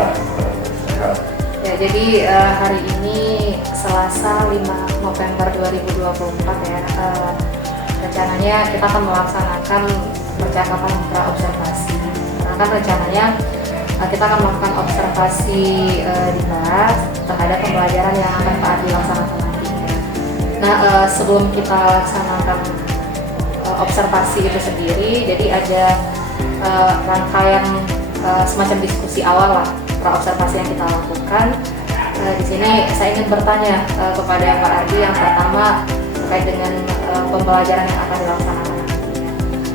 Alhamdulillah sehat. Ya, jadi hari ini Selasa 5 November 2024 ya. Rencananya kita akan melaksanakan percakapan pra-observasi. Karena kan rencananya kita akan melakukan observasi di kelas terhadap pembelajaran yang akan Pak Adi laksanakan nanti. Nah, sebelum kita laksanakan observasi itu sendiri, jadi ada rangkaian semacam diskusi awal lah pra-observasi yang kita lakukan. Di sini saya ingin bertanya kepada Pak Ardi yang pertama terkait dengan pembelajaran yang akan dilaksanakan.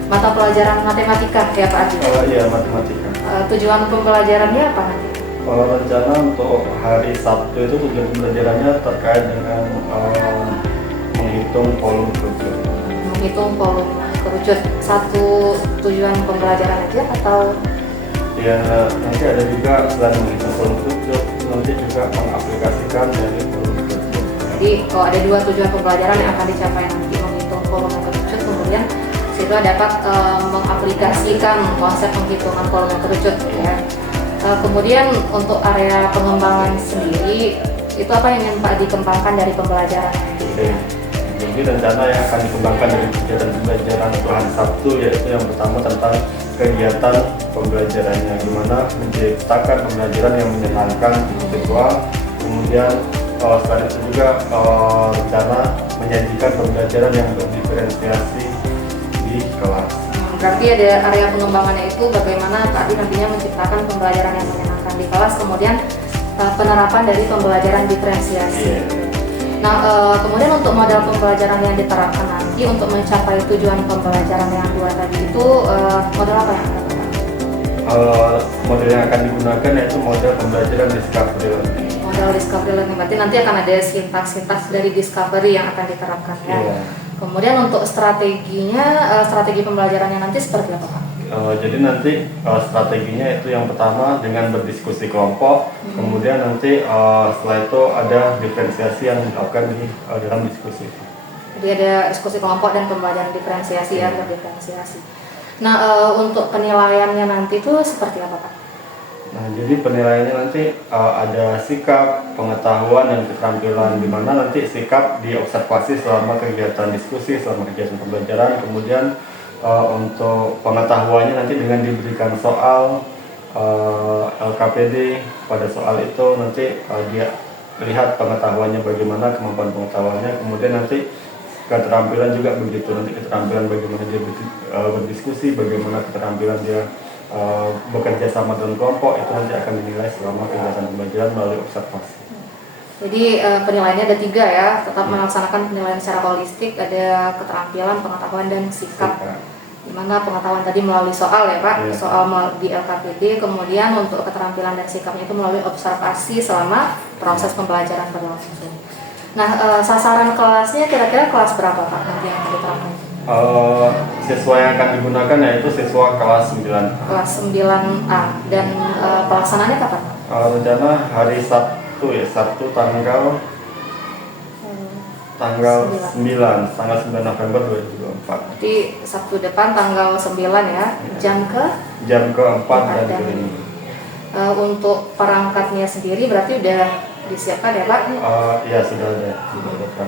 Mata pelajaran matematika ya Pak Ardi? Iya, matematika. Tujuan pembelajarannya apa nanti? Kalau rencana untuk hari Sabtu itu tujuan pembelajarannya terkait dengan menghitung volume kerucut. Menghitung volume kerucut. Satu tujuan pembelajaran aja atau? Ya, nanti ada juga selain menghitung volume kerucut, nanti juga mengaplikasikan dari volume kerucut. Jadi ada dua tujuan pembelajaran yang akan dicapai nanti, menghitung volume kerucut, kemudian situ dapat mengaplikasikan konsep penghitungan volume kerucut ya. Kemudian untuk area pengembangan sendiri, itu apa yang ingin Pak dikembangkan dari pembelajaran nanti? Jadi rencana yang akan dikembangkan dari kegiatan pembelajaran untuk hari Sabtu yaitu yang pertama tentang kegiatan pembelajarannya, gimana menciptakan pembelajaran yang menyenangkan untuk siswa. Kemudian selain itu juga rencana menyajikan pembelajaran yang berdiferensiasi di kelas. Berarti ada area pengembangannya itu bagaimana Pak Adi nantinya menciptakan pembelajaran yang menyenangkan di kelas, kemudian penerapan dari pembelajaran diferensiasi. Nah, kemudian untuk model pembelajaran yang diterapkan nanti untuk mencapai tujuan pembelajaran yang dua tadi itu model apa yang akan diterapkan? Model yang akan digunakan yaitu model pembelajaran discovery learning. Model discovery learning, berarti nanti akan ada sintaks dari discovery yang akan diterapkan ya. Kemudian untuk strateginya, strategi pembelajarannya nanti seperti apa Pak? Jadi nanti strateginya itu yang pertama dengan berdiskusi kelompok, kemudian nanti setelah itu ada diferensiasi yang dilakukan di dalam diskusi. Jadi ada diskusi kelompok dan pembelajaran diferensiasi ya, berdiferensiasi. Nah, untuk penilaiannya nanti itu seperti apa Pak? Nah, jadi penilaiannya nanti ada sikap, pengetahuan, dan keterampilan, di mana nanti sikap diobservasi selama kegiatan diskusi, selama kegiatan pembelajaran. Kemudian untuk pengetahuannya nanti dengan diberikan soal LKPD, pada soal itu nanti dia lihat pengetahuannya bagaimana, kemampuan pengetahuannya. Kemudian nanti keterampilan juga begitu, nanti keterampilan bagaimana dia berdiskusi, bagaimana keterampilan dia bekerja sama dengan kelompok, itu nanti akan dinilai selama kegiatan pembelajaran melalui observasi. Jadi penilaiannya ada 3 ya, tetap melaksanakan penilaian secara holistik, ada keterampilan, pengetahuan, dan sikap. Dimana pengetahuan tadi melalui soal ya Pak, soal di LKPD, kemudian untuk keterampilan dan sikapnya itu melalui observasi selama proses pembelajaran berlangsung. Nah, sasaran kelasnya kira-kira kelas berapa Pak nanti yang akan diterapkan? Siswa yang akan digunakan yaitu siswa kelas 9A. Kelas 9A, dan pelaksanaannya kapan Pak? Rencana hari Sabtu ya, Sabtu tanggal 9 November 2024. Jadi Sabtu depan tanggal 9 ya, jam keempat dan kelima. Untuk perangkatnya sendiri berarti udah disiapkan ya Pak? Ya sudah ada.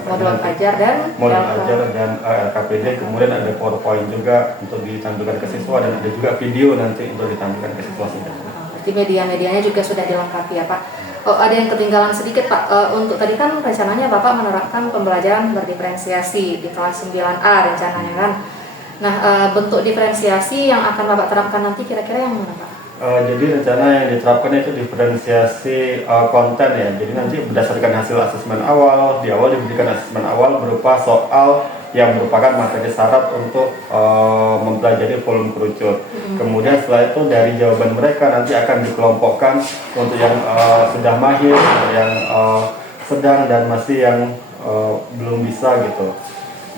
Modul ajar dan LKPD, kemudian ada PowerPoint juga untuk ditampilkan ke siswa, dan ada juga video nanti untuk ditampilkan ke siswa sudah. Berarti media-medianya juga sudah dilengkapi ya Pak? Ada yang ketinggalan sedikit Pak, untuk tadi kan rencananya Bapak menerapkan pembelajaran berdiferensiasi di kelas 9A rencananya kan. Nah, bentuk diferensiasi yang akan Bapak terapkan nanti kira-kira yang mana Pak? Jadi rencana yang diterapkan itu diferensiasi konten ya. Jadi nanti berdasarkan hasil asesmen awal, di awal diberikan asesmen awal berupa soal yang merupakan materi syarat untuk mempelajari volume kerucut. Kemudian setelah itu dari jawaban mereka nanti akan dikelompokkan untuk yang sudah mahir, yang sedang, dan masih yang belum bisa gitu.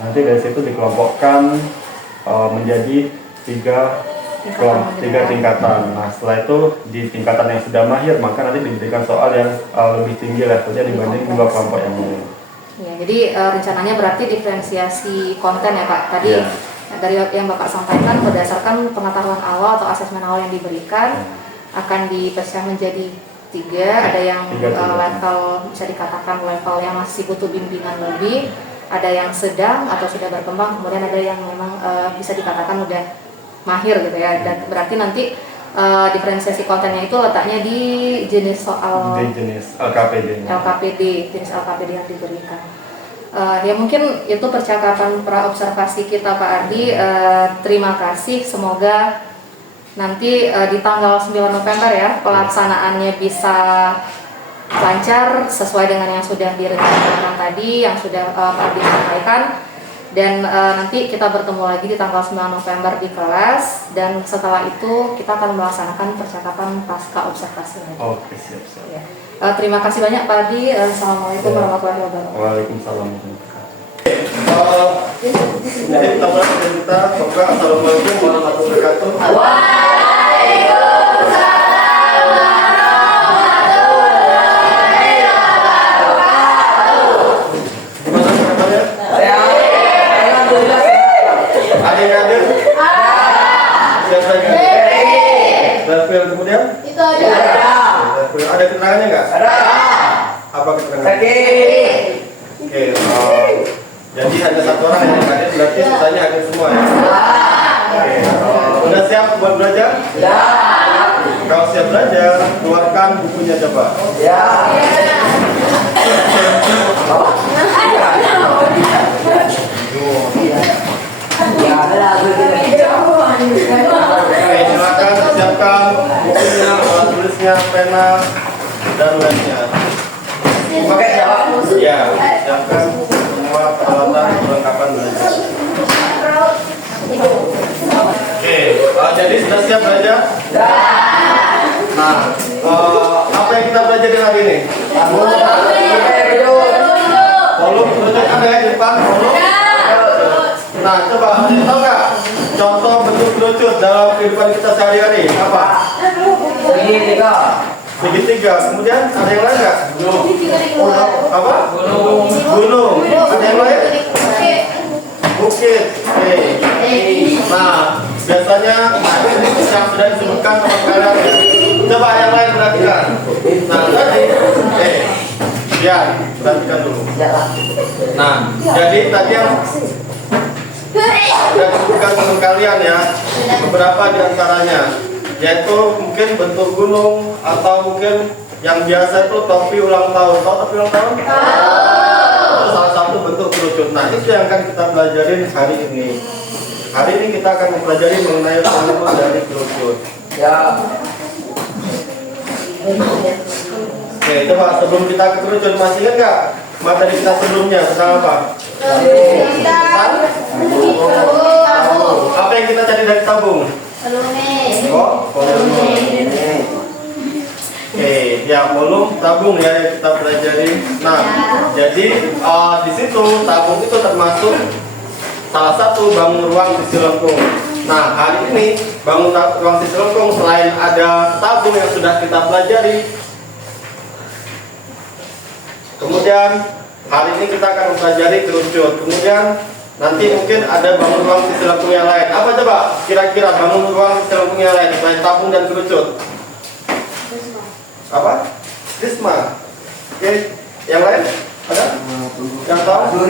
Nanti dari situ dikelompokkan menjadi tiga tingkatan. Nah, setelah itu di tingkatan yang sudah mahir maka nanti diberikan soal yang lebih tinggi levelnya dibanding dua kelompok yang lain. Ya, jadi rencananya berarti diferensiasi konten ya Pak. Tadi dari yang Bapak sampaikan berdasarkan pengetahuan awal atau asesmen awal yang diberikan, akan dipecah menjadi 3, ada yang level bisa dikatakan level yang masih butuh bimbingan lebih, ada yang sedang atau sudah berkembang, kemudian ada yang memang bisa dikatakan udah mahir gitu ya. Dan berarti nanti diferensiasi kontennya itu letaknya di jenis soal jenis LKPD jenis LKPD yang diberikan. Ya mungkin itu percakapan praobservasi kita Pak Ardi. Terima kasih, semoga nanti di tanggal 9 November ya pelaksanaannya bisa lancar sesuai dengan yang sudah direncanakan tadi, yang sudah Pak Ardi sampaikan. Dan nanti kita bertemu lagi di tanggal 9 November di kelas, dan setelah itu kita akan melaksanakan percakapan pasca observasi lagi. Oke, siap. Ya. Terima kasih banyak Pak Ardi. Assalamualaikum warahmatullahi wabarakatuh. Waalaikumsalam. Jadi pertama kita coba assalamualaikum warahmatullahi wabarakatuh. Gimana kabarnya? Ada yang hadir? Siapa yang hadir? Level kemudian? Itu aja. Ada keterangannya nggak? Ada. Apa keterangannya? Oke, jadi hanya satu orang yang hadir, berarti sisanya hadir semua ya? Oke, udah siap buat belajar? Ya. Kalau siap belajar, keluarkan bukunya coba. Ya. Oke, silakan siapkan bukunya, alat tulisnya, pena, dan lemnya. Pakai jawab. Ya, siapkan semua peralatan perlengkapan belajar. Oke, jadi sudah siap belajar? Nah, apa yang kita belajar di hari ini? Volume kerucut ada ya di depan? Volume? Nah, coba ada yang tahu nggak contoh bentuk kerucut dalam kehidupan kita sehari-hari? Apa? Segitiga. Kemudian ada yang lain nggak? Apa? Gunung. Ada yang lain? Bukit. Oke. Nah, biasanya ini yang sudah disebutkan teman kalian ya. Coba yang lain perhatikan. Nah, tadi ya, perhatikan dulu. Nah, jadi tadi yang sudah disebutkan teman kalian ya, beberapa di antaranya, yaitu mungkin bentuk gunung atau mungkin yang biasa itu topi ulang tahun. Tahu topi ulang tahun? Itu salah satu bentuk kerucut. Nah, itu yang akan kita pelajarin hari ini. Hari ini kita akan mempelajari mengenai volume dari kerucut. Ya. Oke, coba sebelum kita ke kerucut, masih ingat nggak materi kita sebelumnya tentang apa? Apa yang kita cari dari tabung? Oh, volume. Oke, ya volume tabung ya yang kita pelajari. Nah, jadi di situ tabung itu termasuk salah satu bangun ruang sisi lengkung. Nah, hari ini bangun ruang sisi lengkung selain ada tabung yang sudah kita pelajari, kemudian hari ini kita akan mempelajari kerucut. Kemudian nanti mungkin ada bangun ruang sisi lengkung yang lain. Apa coba kira-kira bangun ruang sisi lengkung yang lain selain tabung dan kerucut? Apa? Prisma. Oke, yang lain ada? Yang tahu?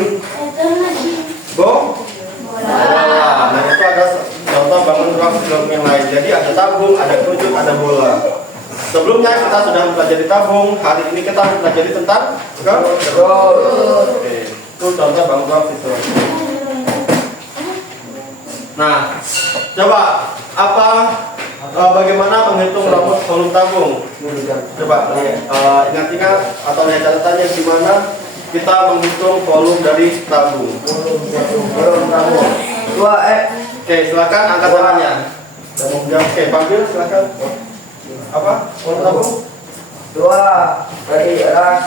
Bom? Bola. Nah, itu ada contoh bangun ruang sisi lengkung yang lain. Jadi ada tabung, ada kerucut, ada bola. Sebelumnya kita sudah mempelajari tabung, hari ini kita mempelajari tentang kerucut. Oke, itu contoh bangun ruang sisi lengkung. Nah, coba bagaimana menghitung volume tabung? Coba ingat-ingat atau lihat catatannya gimana kita menghitung volume dari tabung. Oke, silakan angkat tangannya. Oke, panggil silakan. Apa? Volume tabung? 2 berarti adalah.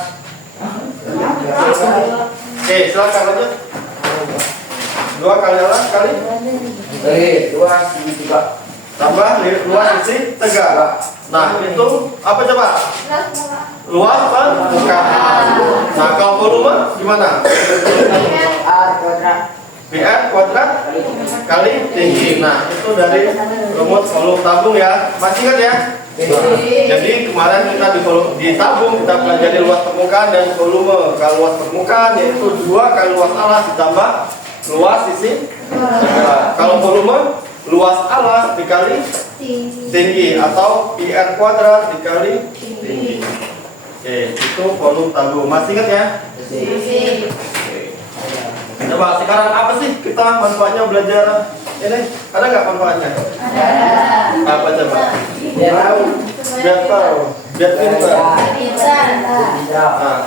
Oke, silakan lanjut. 2 kali alas kali. Dari 2 sisi 3. Tambah 2 sisi tegak. Nah, itu apa coba? Luas apa? Bukan. Nah, kalau volume gimana? R kuadrat. BR kuadrat kali tinggi. Nah, itu dari rumus volume tabung ya. Masih ingat ya? Jadi kemarin kita di tabung kita pelajari luas permukaan dan volume. Kalau luas permukaan yaitu 2 kali luas alas ditambah luas sisi tenggara. Kalau volume luas alas dikali tinggi atau PR kuadrat dikali tinggi. Oke, itu volume tabung. Masih ingat ya? Coba sekarang apa sih kita manfaatnya belajar ini? Ada nggak manfaatnya? Ada. Apa coba? Biar tahu, biar pintar. Nah,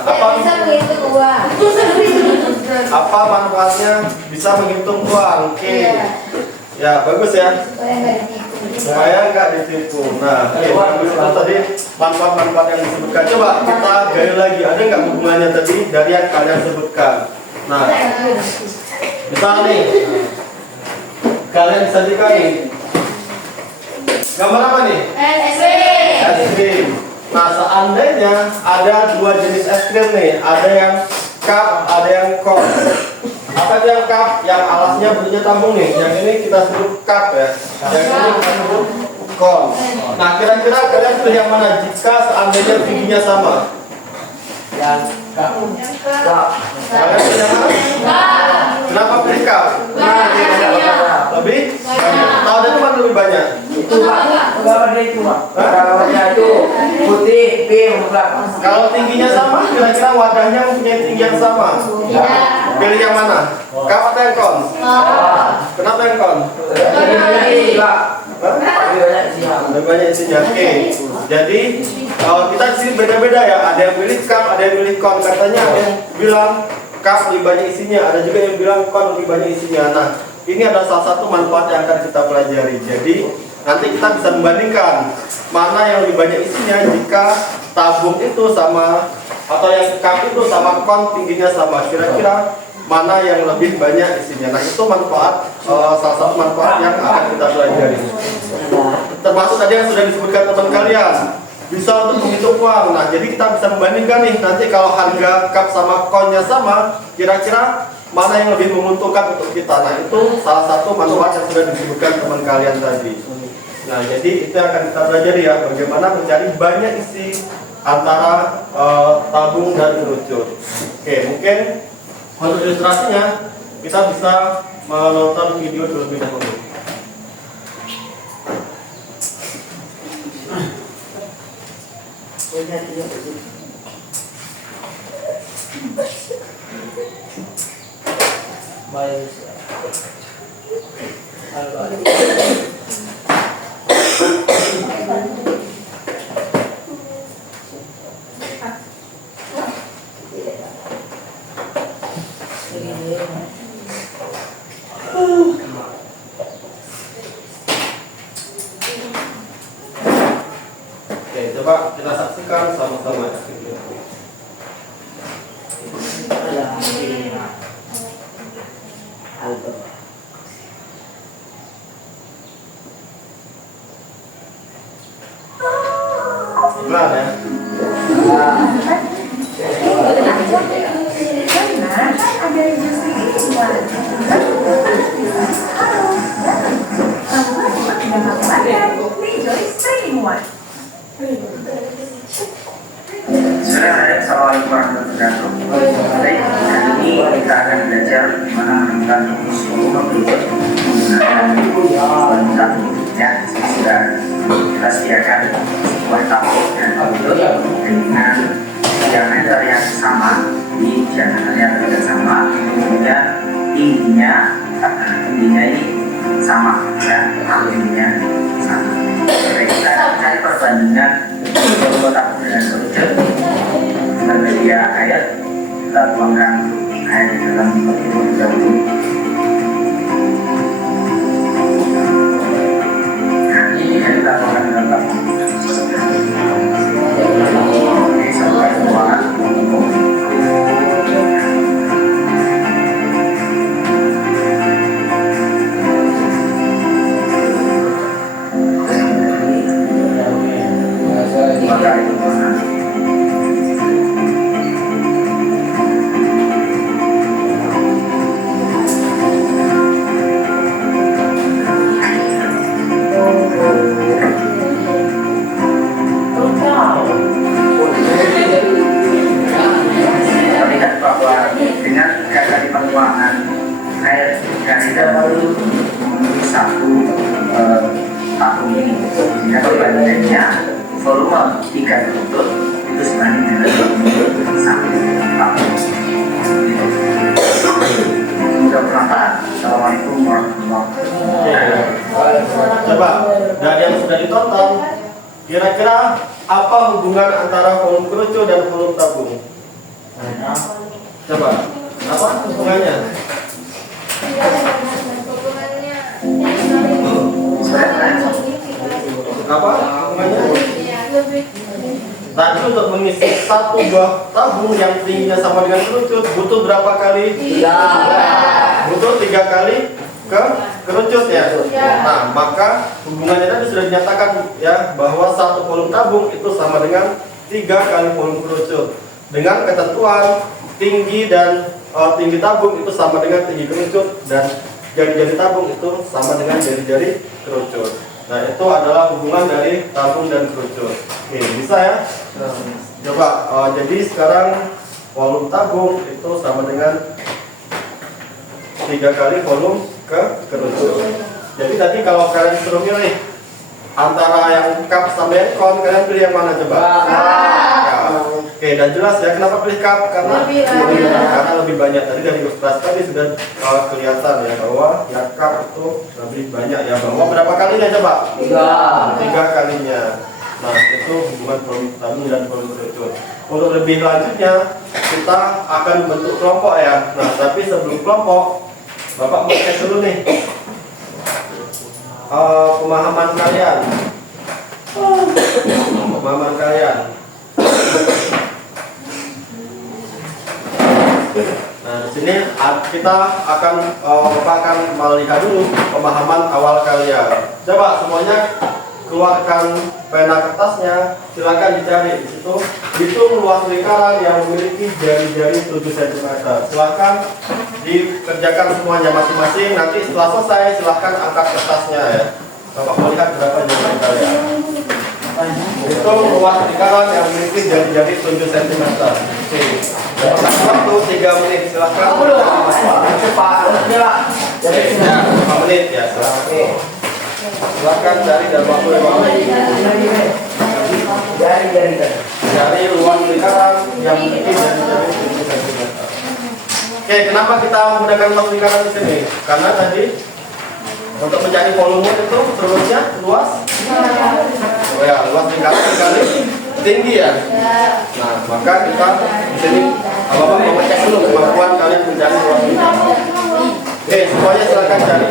apa manfaatnya bisa menghitung uang? Oke. Ya, bagus ya. Supaya nggak ditipu. Nah, bagus itu tadi manfaat-manfaat yang disebutkan. Coba kita gali lagi. Ada nggak hubungannya tadi dari yang kalian sebutkan? Nah, misalnya nih, kalian bisa dikali gambar apa nih? Es krim. Nah, seandainya ada 2 jenis es krim nih, ada yang cup, ada yang cone. Apa itu yang cup? Yang alasnya bentuknya tabung nih. Yang ini kita sebut cup ya. Yang ini kita sebut cone. Nah, kira-kira kalian pilih yang mana jika seandainya tingginya sama? Yang Kalian pilih yang mana? Kenapa pilih cup? Lebih? Tahu dari mana lebih banyak? itu gambarnya itu warnanya itu putih pink belakang. Kalau tingginya sama, kira-kira wadahnya mempunyai tinggi yang sama. Pilih yang mana? Cup atau yang cone? Kenapa yang cone? Lebih banyak isinya. Oke. Jadi kita di sini beda-beda ya. Ada yang pilih cup, ada yang pilih cone. Katanya ada yang bilang cup lebih banyak isinya, ada juga yang bilang cone lebih banyak isinya. Nah, ini adalah salah satu manfaat yang akan kita pelajari. Jadi nanti kita bisa membandingkan mana yang lebih banyak isinya jika tabung itu sama atau yang cup itu sama cone tingginya sama. Kira-kira mana yang lebih banyak isinya. Nah, itu manfaat salah satu manfaat yang akan kita pelajari. Termasuk tadi yang sudah disebutkan teman kalian, bisa untuk menghitung uang. Nah, jadi kita bisa membandingkan nih, nanti kalau harga cup sama cone-nya sama, kira-kira mana yang lebih menguntungkan untuk kita. Nah, itu salah satu manfaat yang sudah disebutkan teman kalian tadi. Nah, jadi itu yang akan kita pelajari ya, bagaimana mencari banyak isi antara tabung dan kerucut. Oke, mungkin untuk ilustrasinya kita bisa menonton video terlebih dahulu. Oke, coba kita saksikan sama-sama video. Gimana ya? Assalamualaikum warahmatullahi wabarakatuh. Baik, hari ini kita akan belajar bagaimana menemukan rumus volume fluid menggunakan bentuk ya. Sudah kita sediakan sebuah tabung dan fluid dengan diameter yang sama, jadi diameternya tidak sama, kemudian tingginya ini sama ya, tingginya sama. Baik, kita cari perbandingan volume tabung dengan fluid. Tersedia air, kita tuangkan air di dalam terlebih dahulu. Nah, ini kita tuangkan dalam tabung. Oke, Tadi dengan sampai mudah bermanfaat. Assalamualaikum warahmatullahi wabarakatuh. Coba dari yang sudah ditonton, kira-kira apa hubungan antara volume kerucut dan volume tabung? Coba, apa hubungannya? Apa hubungannya? Tadi untuk mengisi satu buah tabung yang tingginya sama dengan kerucut butuh berapa kali? Butuh 3 kali ke kerucut ya. Nah, maka hubungannya tadi sudah dinyatakan ya bahwa satu volume tabung itu sama dengan 3 kali volume kerucut. Dengan ketentuan tinggi dan tinggi tabung itu sama dengan tinggi kerucut dan jari-jari tabung itu sama dengan jari-jari kerucut. Nah, itu adalah hubungan dari tabung dan kerucut. Oke, bisa ya? Coba, jadi sekarang volume tabung itu sama dengan 3 kali volume ke kerucut. Jadi tadi kalau kalian disuruh milih antara yang cup sama yang cone, kalian pilih yang mana coba? Oke, dan jelas ya kenapa pilih cup? Karena lebih banyak. Tadi dari ilustrasi tadi sudah kelihatan ya bahwa yang cup itu lebih banyak ya. Bahwa berapa kalinya coba? 3 kalinya. Nah, itu hubungan volume tabung dan volume kerucut. Untuk lebih lanjutnya kita akan bentuk kelompok ya. Nah, tapi sebelum kelompok, Bapak mau cek dulu nih pemahaman kalian. Nah, di sini kita akan melihat dulu pemahaman awal kalian. Coba semuanya keluarkan pena kertasnya, silakan dicari di situ. Hitung luas lingkaran yang memiliki jari-jari 7 cm. Silakan dikerjakan semuanya masing-masing. Nanti setelah selesai silakan angkat kertasnya ya. Bapak melihat berapa jari kalian. Hitung luas lingkaran yang memiliki jari-jari 7 cm. Oke. Waktu 3 menit silakan. Cepat, Jadi 5 menit ya. Silakan cari dalam waktu 5 menit. Dari luas lingkaran yang memiliki jari-jari 7 cm. Oke, kenapa kita menggunakan luas lingkaran di sini? Karena tadi untuk mencari volume itu perlunya luas. Oh ya, luas lingkaran dikali tinggi ya. Nah, maka kita di sini Bapak mau cek dulu kemampuan kalian mencari luas lingkaran. Oke, semuanya silakan cari.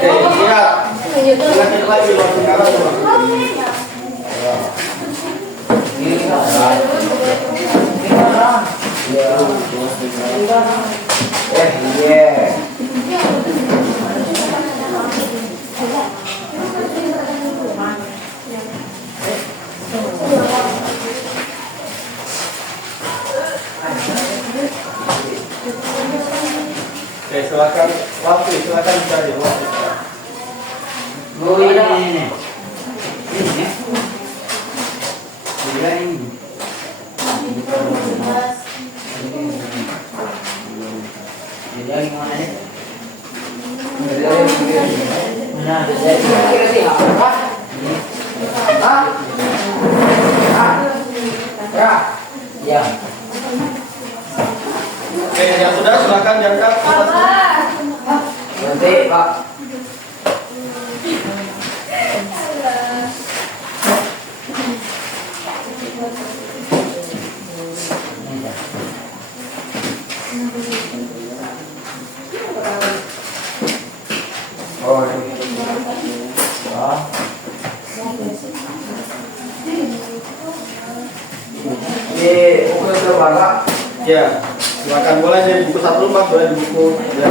Oke, lihat. Silakan lagi luas lingkaran. Oke, silakan waktu, silakan cari waktu. Oke, yang sudah silakan diangkat. Nanti Pak. Oh, ini. Ini buku yang terbaru. Ya, silakan boleh di buku 1 rumah, boleh di buku ya.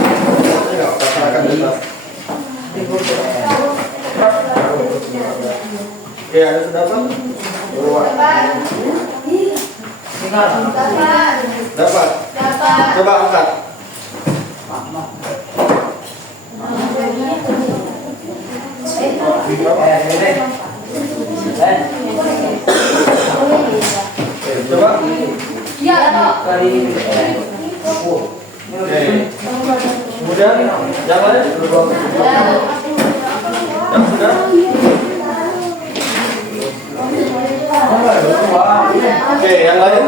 Enggak, silakan bebas. Oke, ada sudah apa? Dapat. Coba angkat. Coba. Oke. Kemudian yang lain? Yang sudah? Oke, yang lain.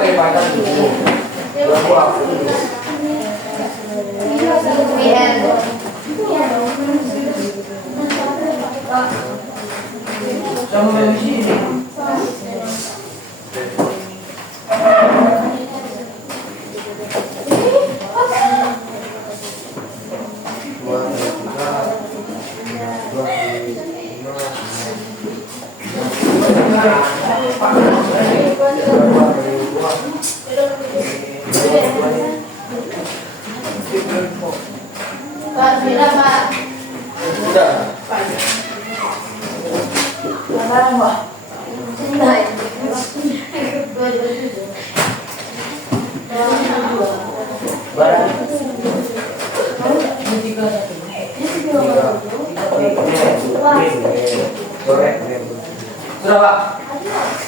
Sudah Pak?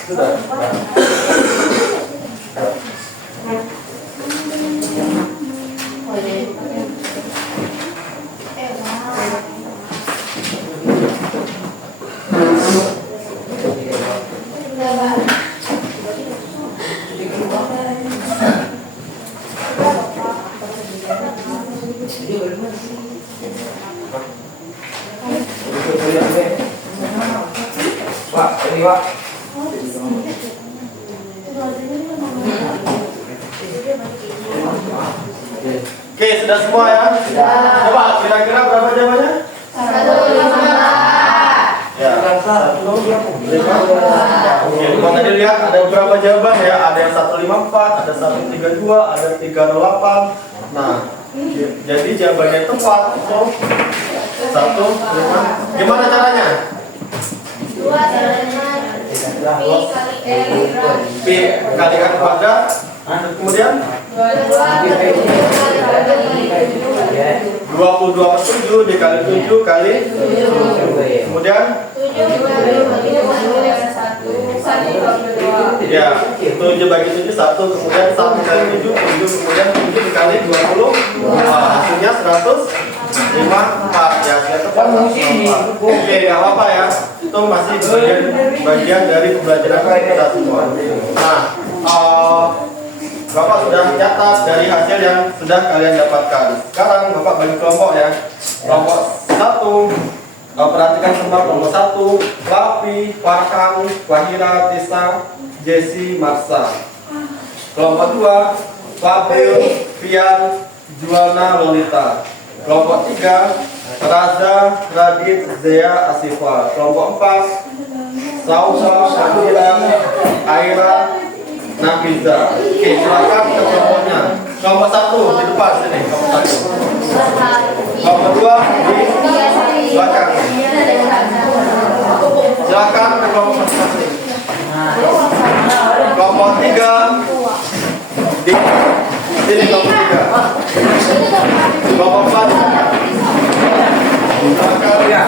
Sudah. Pak, ini Pak. Oke, sudah semua ya? Coba kira-kira berapa jawabannya? 1,5. Ya. Oke, kalau tadi lihat ada beberapa jawaban ya, ada yang 154, ada 132, ada 308. Nah, jadi jawabannya tepat. So, 1,5. Gimana caranya? P kalikan pada, kemudian 22/7 dikali 7 kali, kemudian ya 7 bagi 7 1, kemudian 1 kali 7 kemudian 7 dikali 20, hasilnya 154 ya, sudah tepat. Oke, nggak apa-apa ya, itu masih bagian dari pembelajaran kita semua. Nah, Bapak sudah catat dari hasil yang sudah kalian dapatkan. Sekarang Bapak bagi kelompok ya. Kelompok 1, perhatikan semua kelompok 1, Lapi, Farhan, Wahira, Tisa, Jesse, Marsa. Kelompok 2, Fadil, Fian, Juana, Lolita. Kelompok 3, Raza, Radit, Zea, Asifa. Kelompok 4, Sausa, Syakira, Aira, Nafiza. Oke, silakan ke kelompoknya. Kelompok 1 di depan sini, kelompok 1. Kelompok 2 di belakang. Silakan ke kelompok masing-masing. Kelompok 3 di sini, kelompok 3. Kelompok 4 silakan ya.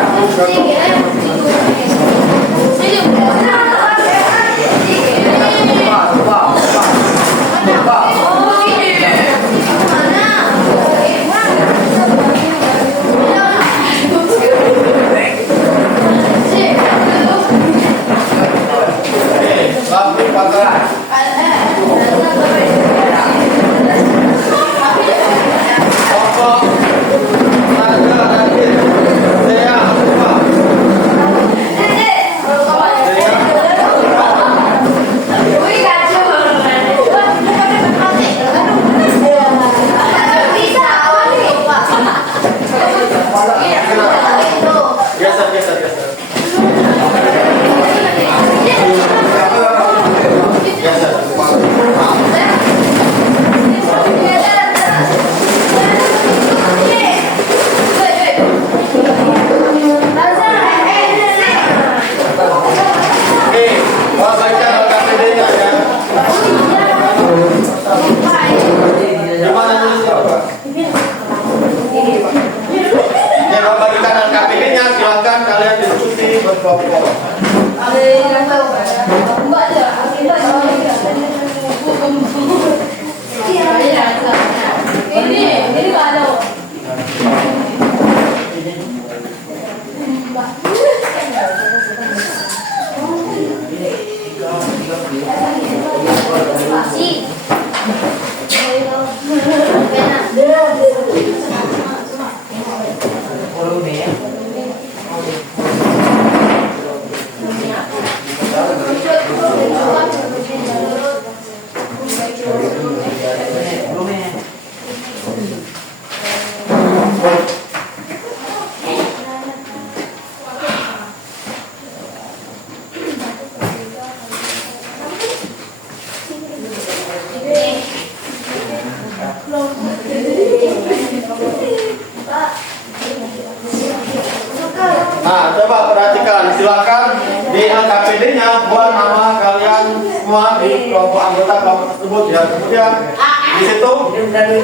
semua di kelompok anggota kelompok tersebut ya. Kemudian di situ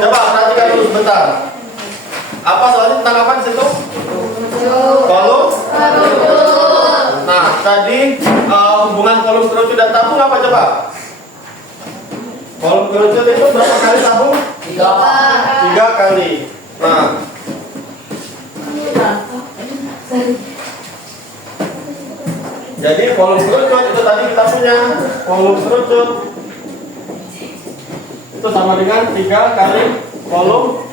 coba perhatikan dulu sebentar. Apa soalnya tentang apa di situ? Kolom. Nah, tadi hubungan kolom kerucut dan tabung apa coba? Kolom kerucut itu berapa kali tabung? 3 kali. Nah, jadi kolom kerucut itu tadi kita punya kolom kerucut itu sama dengan 3 kali kolom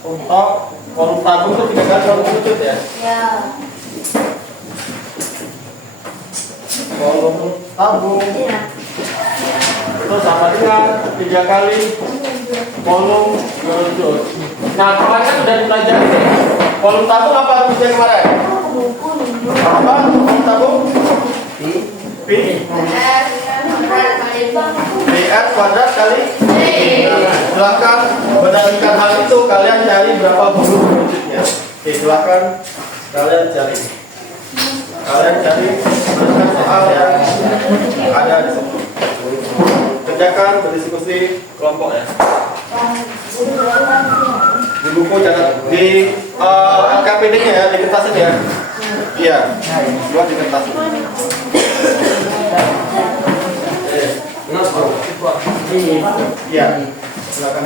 untuk kolom tabung itu 3 kali kolom kerucut ya. Kolom tabung itu sama dengan 3 kali kolom kerucut. Nah, kemarin kan sudah dipelajari kolom tabung apa rumusnya kemarin? Apa kolom tabung? PR kuadrat kali. Nah, silakan berdasarkan hal itu kalian cari berapa bulu kerucutnya. Oke, silakan kalian cari. Kalian cari berdasarkan soal yang ada di sini. Kerjakan berdiskusi kelompok ya. Di buku catat di LKPD-nya ya, di kertas ini ya. Iya, buat di kertas. Iya, silakan.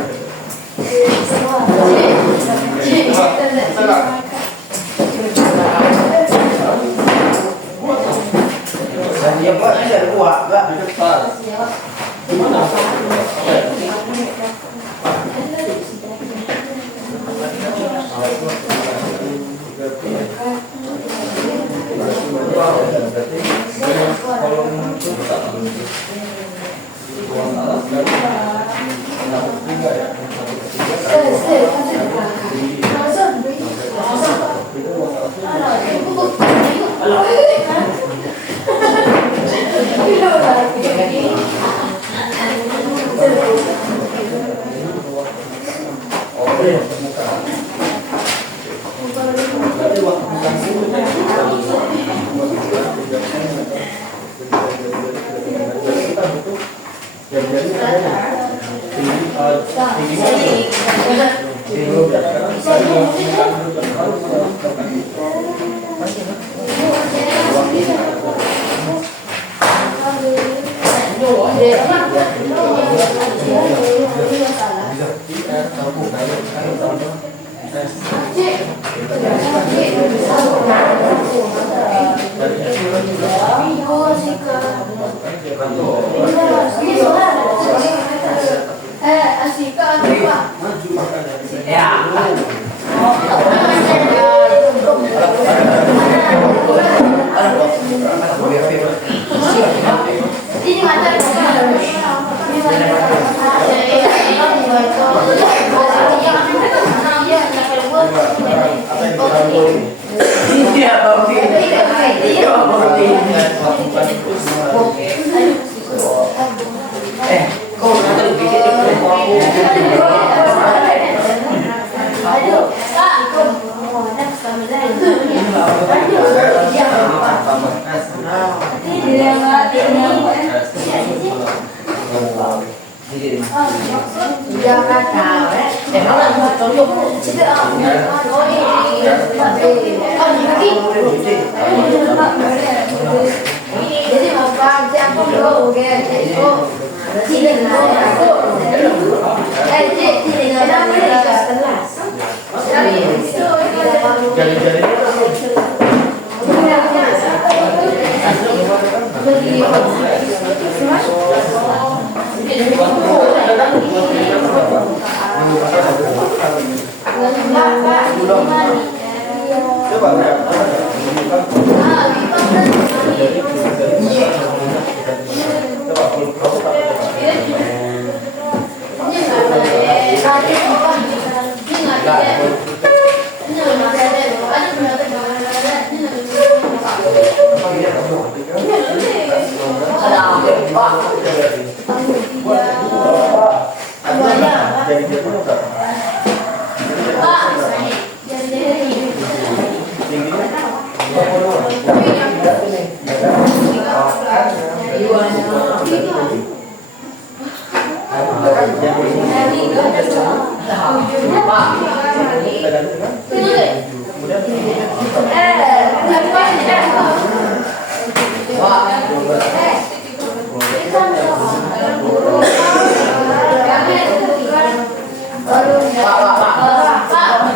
Dia buat bisa kuat, enggak? Di kertas. Gimana?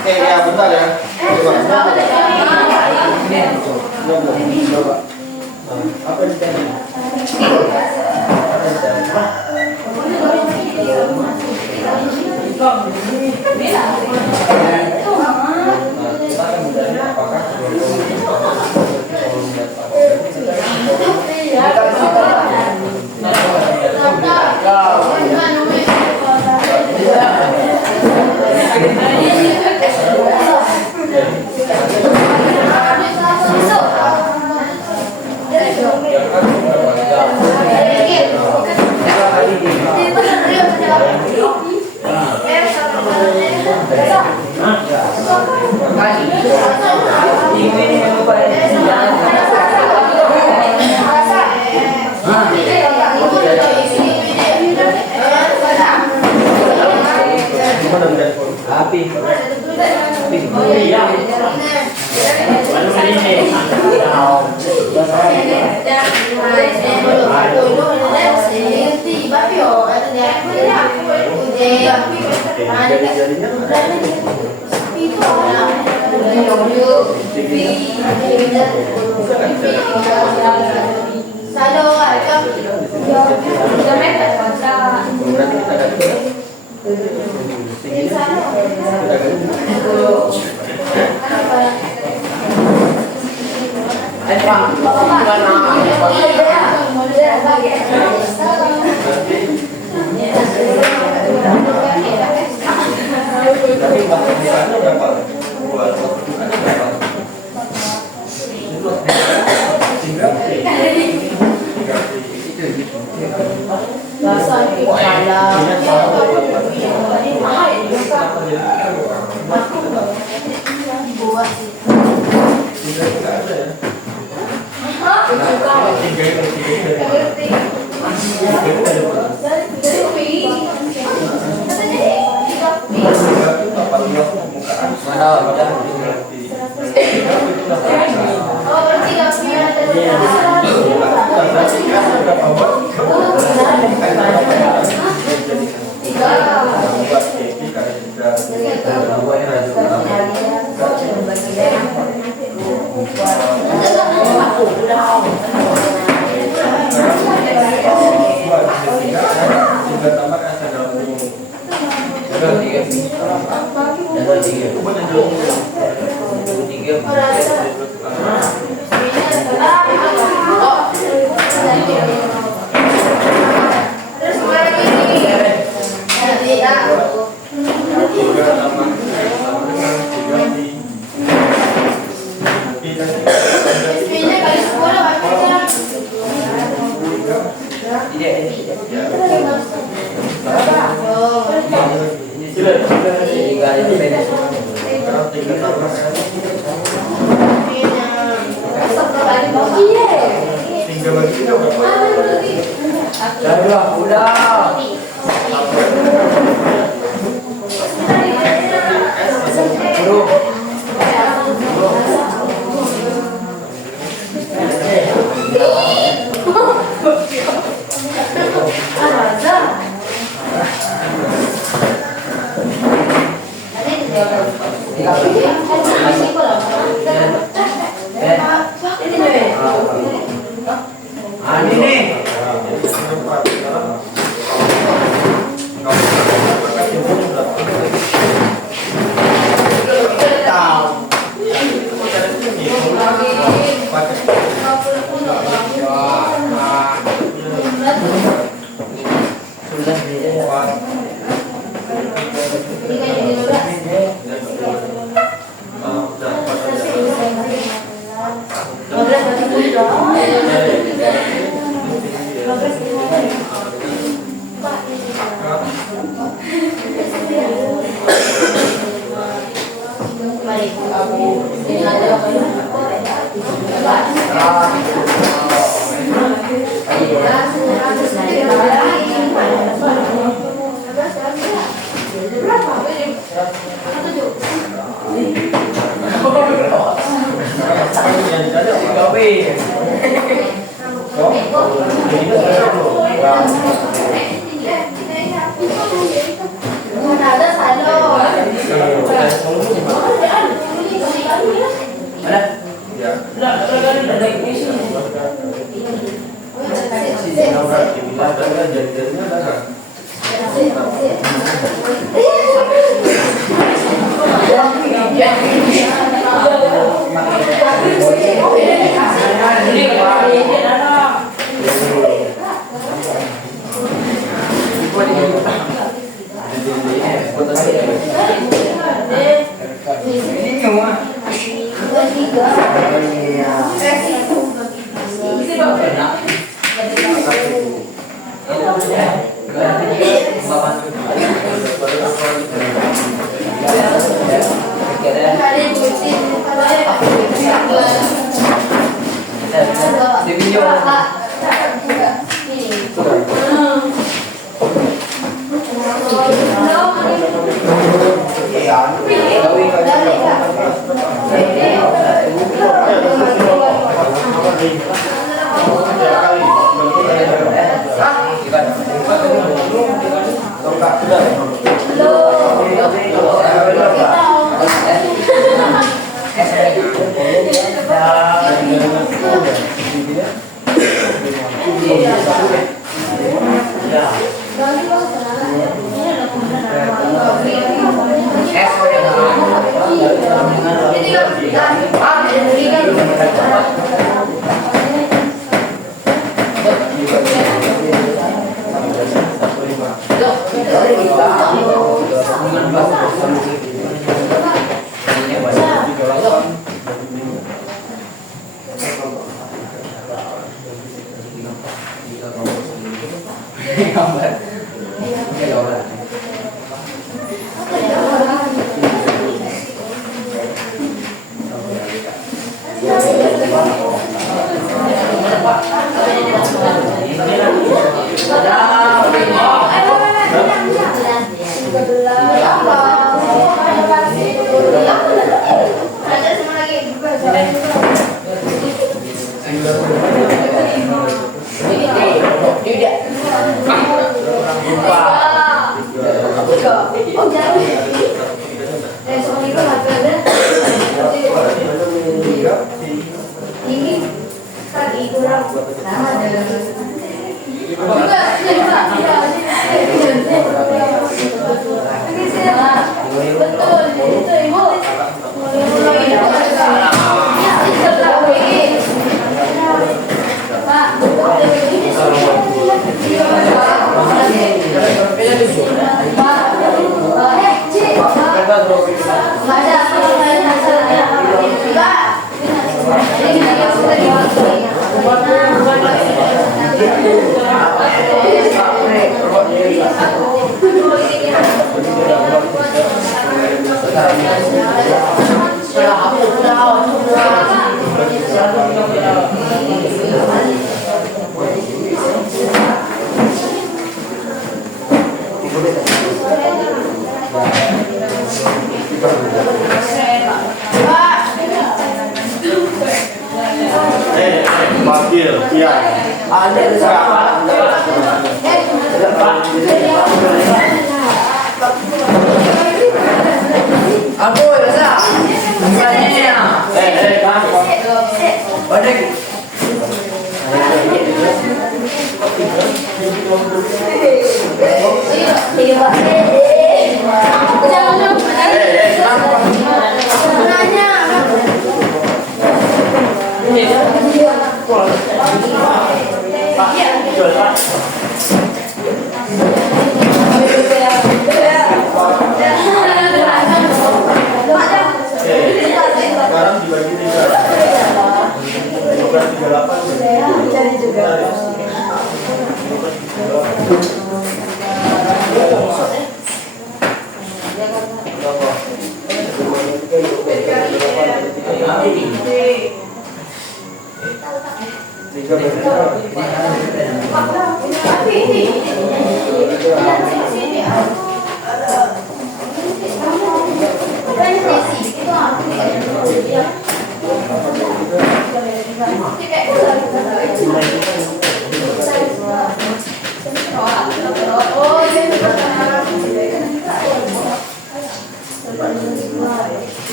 Oke ya, bentar ya. Apa yang tadi?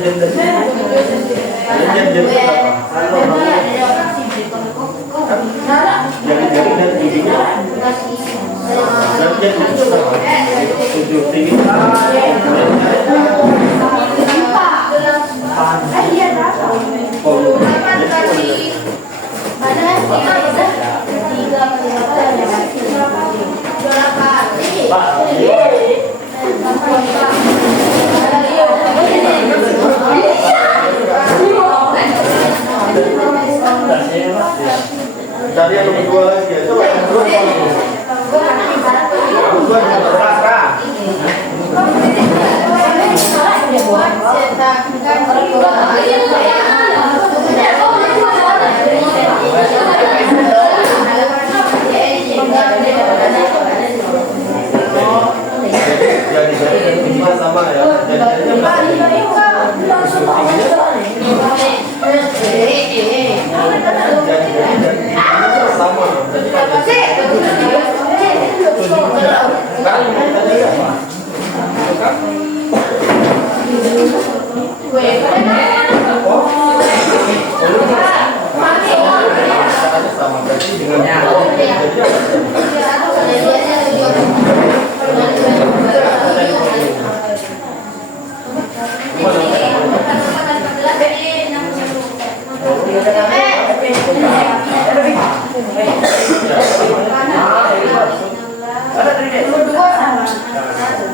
Jadi berapa? Jari-jari dan giginya. Dan jadi itu berapa? 7 tinggi. Cari yang lebih dua lagi ya. Coba yang dua. Jadi dan tingginya sama ya.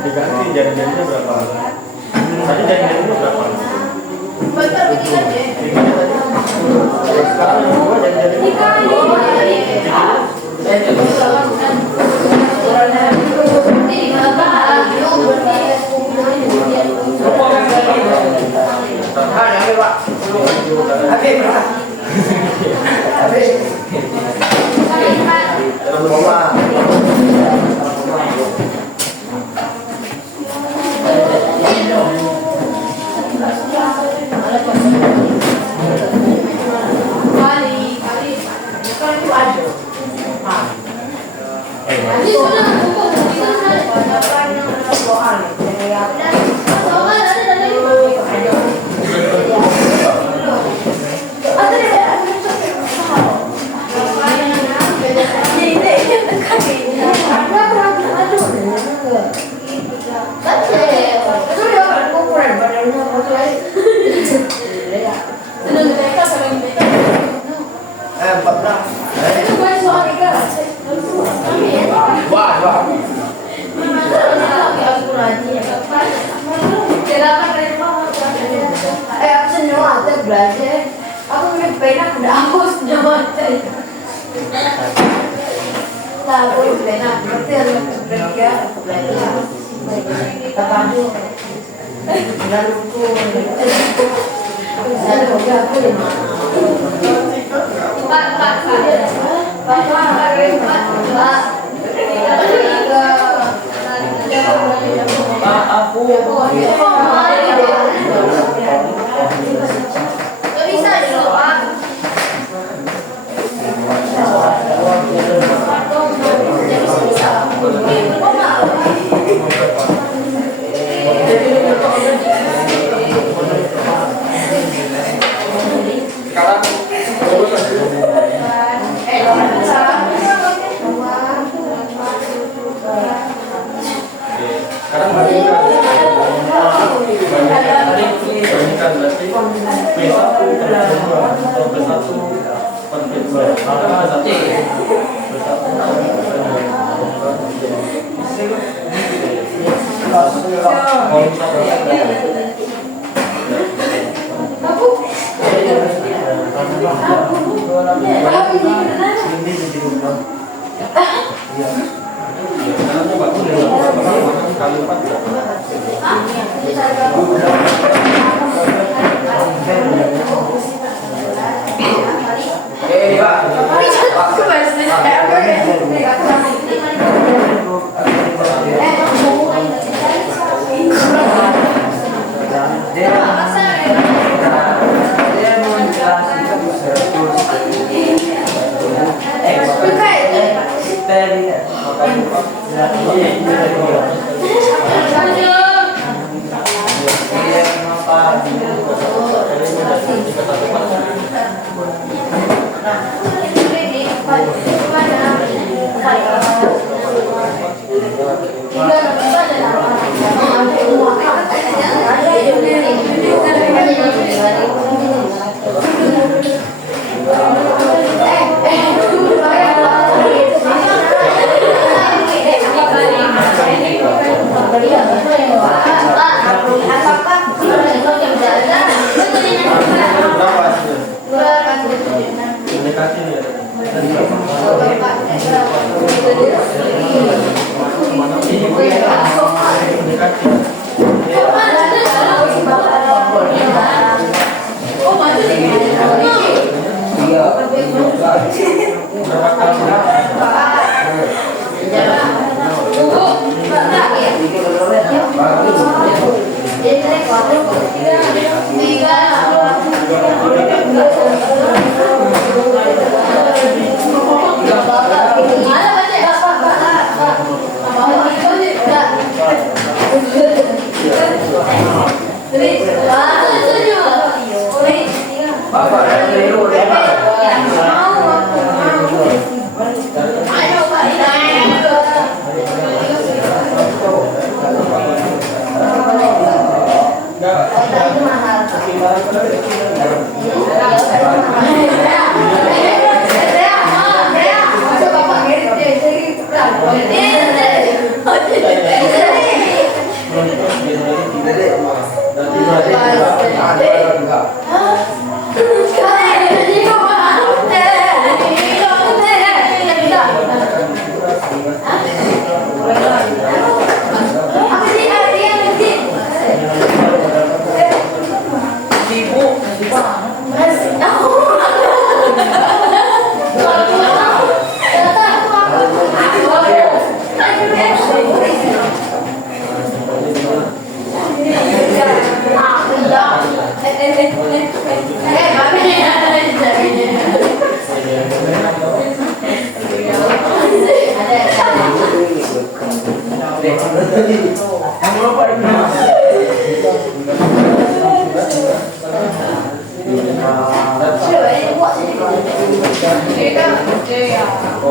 Diganti jari-jarinya berapa? Tadi jari-jarinya berapa? Sekarang yang dua belajar aku udah pernah udah haus zaman lah aku pernah berarti harus kerja belajar apa tuh lalu aku Terima kasih.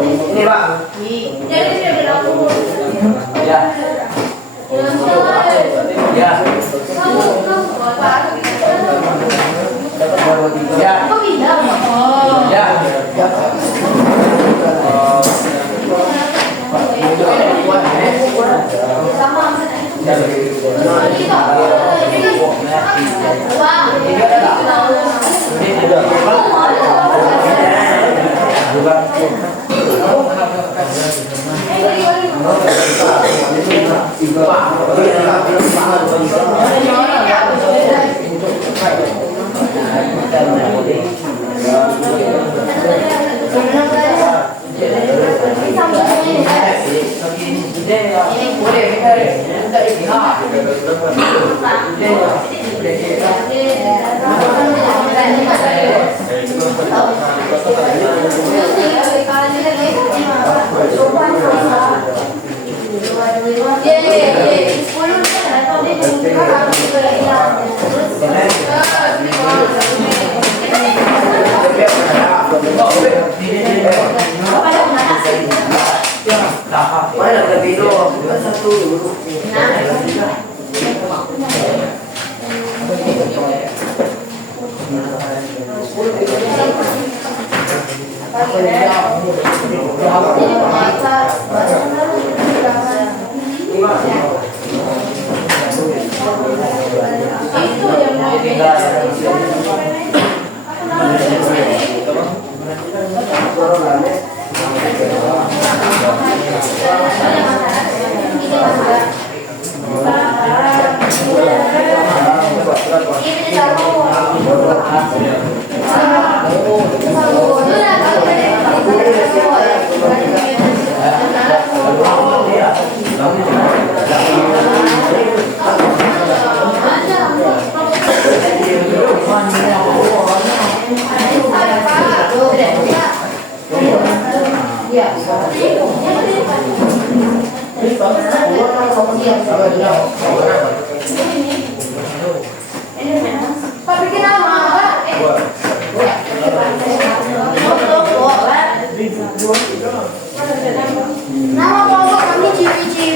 Ini Pak. Ya. Ya. Ya. Ya. Mana ada video? Satu dulu. Nama kelompok kami ciri-ciri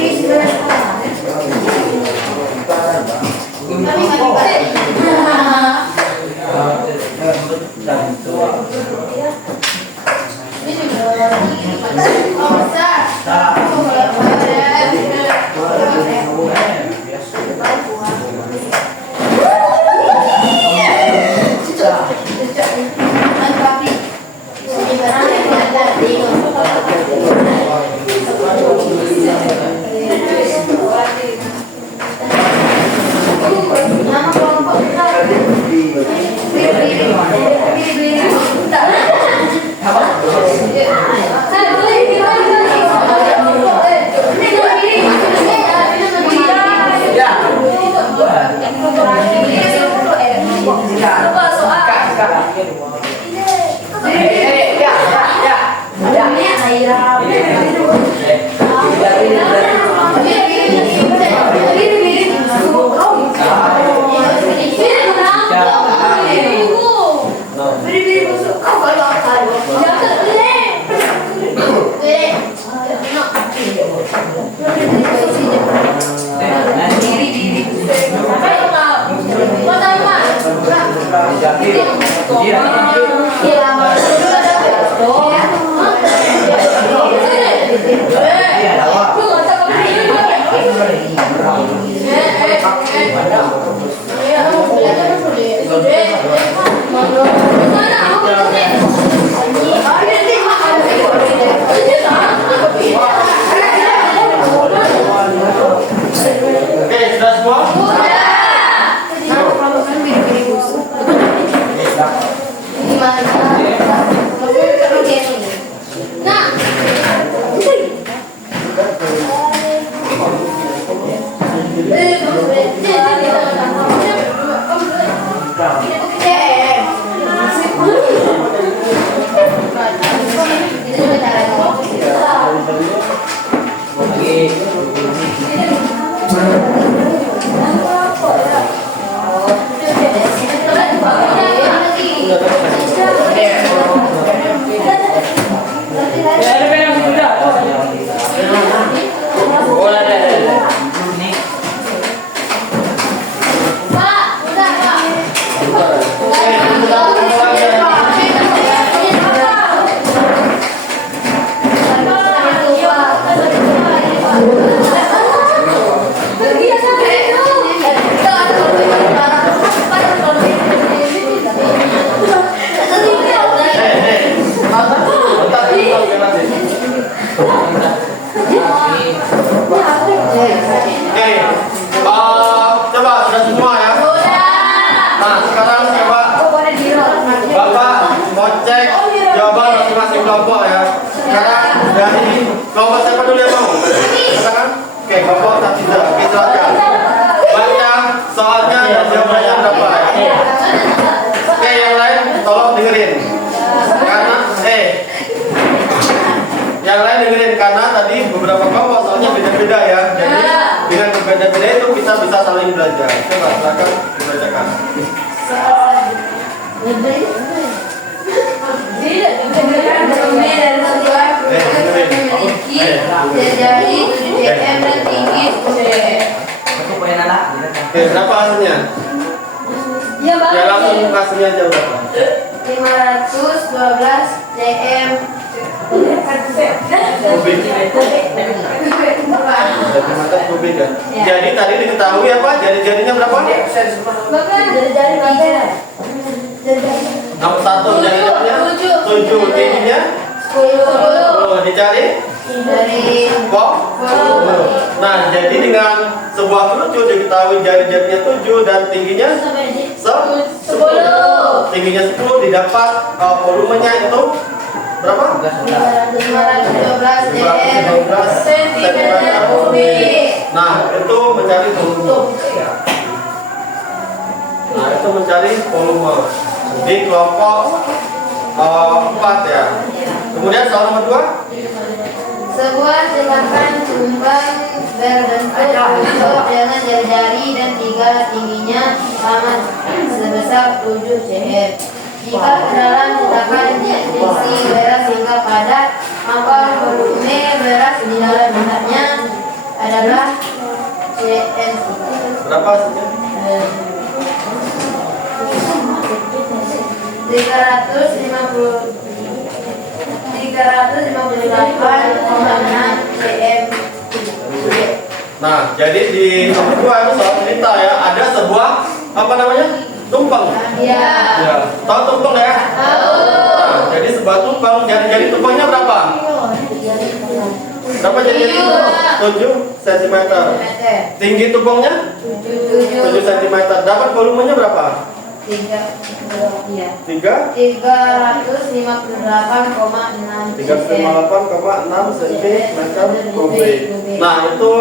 kelompok Nafisa. Oke, silakan. Baca soalnya dan jawabannya berapa? Oke, yang lain tolong dengerin. Karena yang lain dengerin karena tadi beberapa kelompok soalnya beda-beda ya. Jadi dengan berbeda-beda itu kita bisa saling belajar. Coba silakan dibacakan. memiliki jari 7 cm dan tinggi 10 cm. Oke, berapa hasilnya? Ya, Bang. Ya langsung hasilnya aja berapa? 512 cm. Kubik. Jadi mata kubik ya. Jadi tadi diketahui apa? Jari-jarinya berapa? Bahkan jari-jari Nomor 1 jari-jarinya 7, tingginya 10. Dicari? dari Nah, jadi dengan sebuah kerucut diketahui jari-jarinya 7 dan tingginya 10. Tingginya 10 didapat volumenya itu berapa? 512 cm kubik. Nah, itu mencari volume. Nah, itu mencari volume di kelompok 4 ya. Kemudian soal nomor 2. Sebuah cetakan tumbang berbentuk buntut dengan jari-jari dan 3 tingginya sama sebesar 7 cm. Jika ke dalam cetakan diisi beras hingga padat, maka volume beras di dalam benarnya adalah cm. Berapa hasilnya? 358,6 cm. Nah, jadi di nomor 2 itu soal cerita ya, ada sebuah apa namanya? Tumpeng. Ya. Ya, tahu tumpeng ya? Tahu. Nah, jadi sebuah tumpeng, jari-jari tumpengnya berapa? Berapa jari-jari? 7 cm. Tinggi tumpengnya 7 cm. Dapat volumenya berapa? 358,6 cm kubik. Nah, itu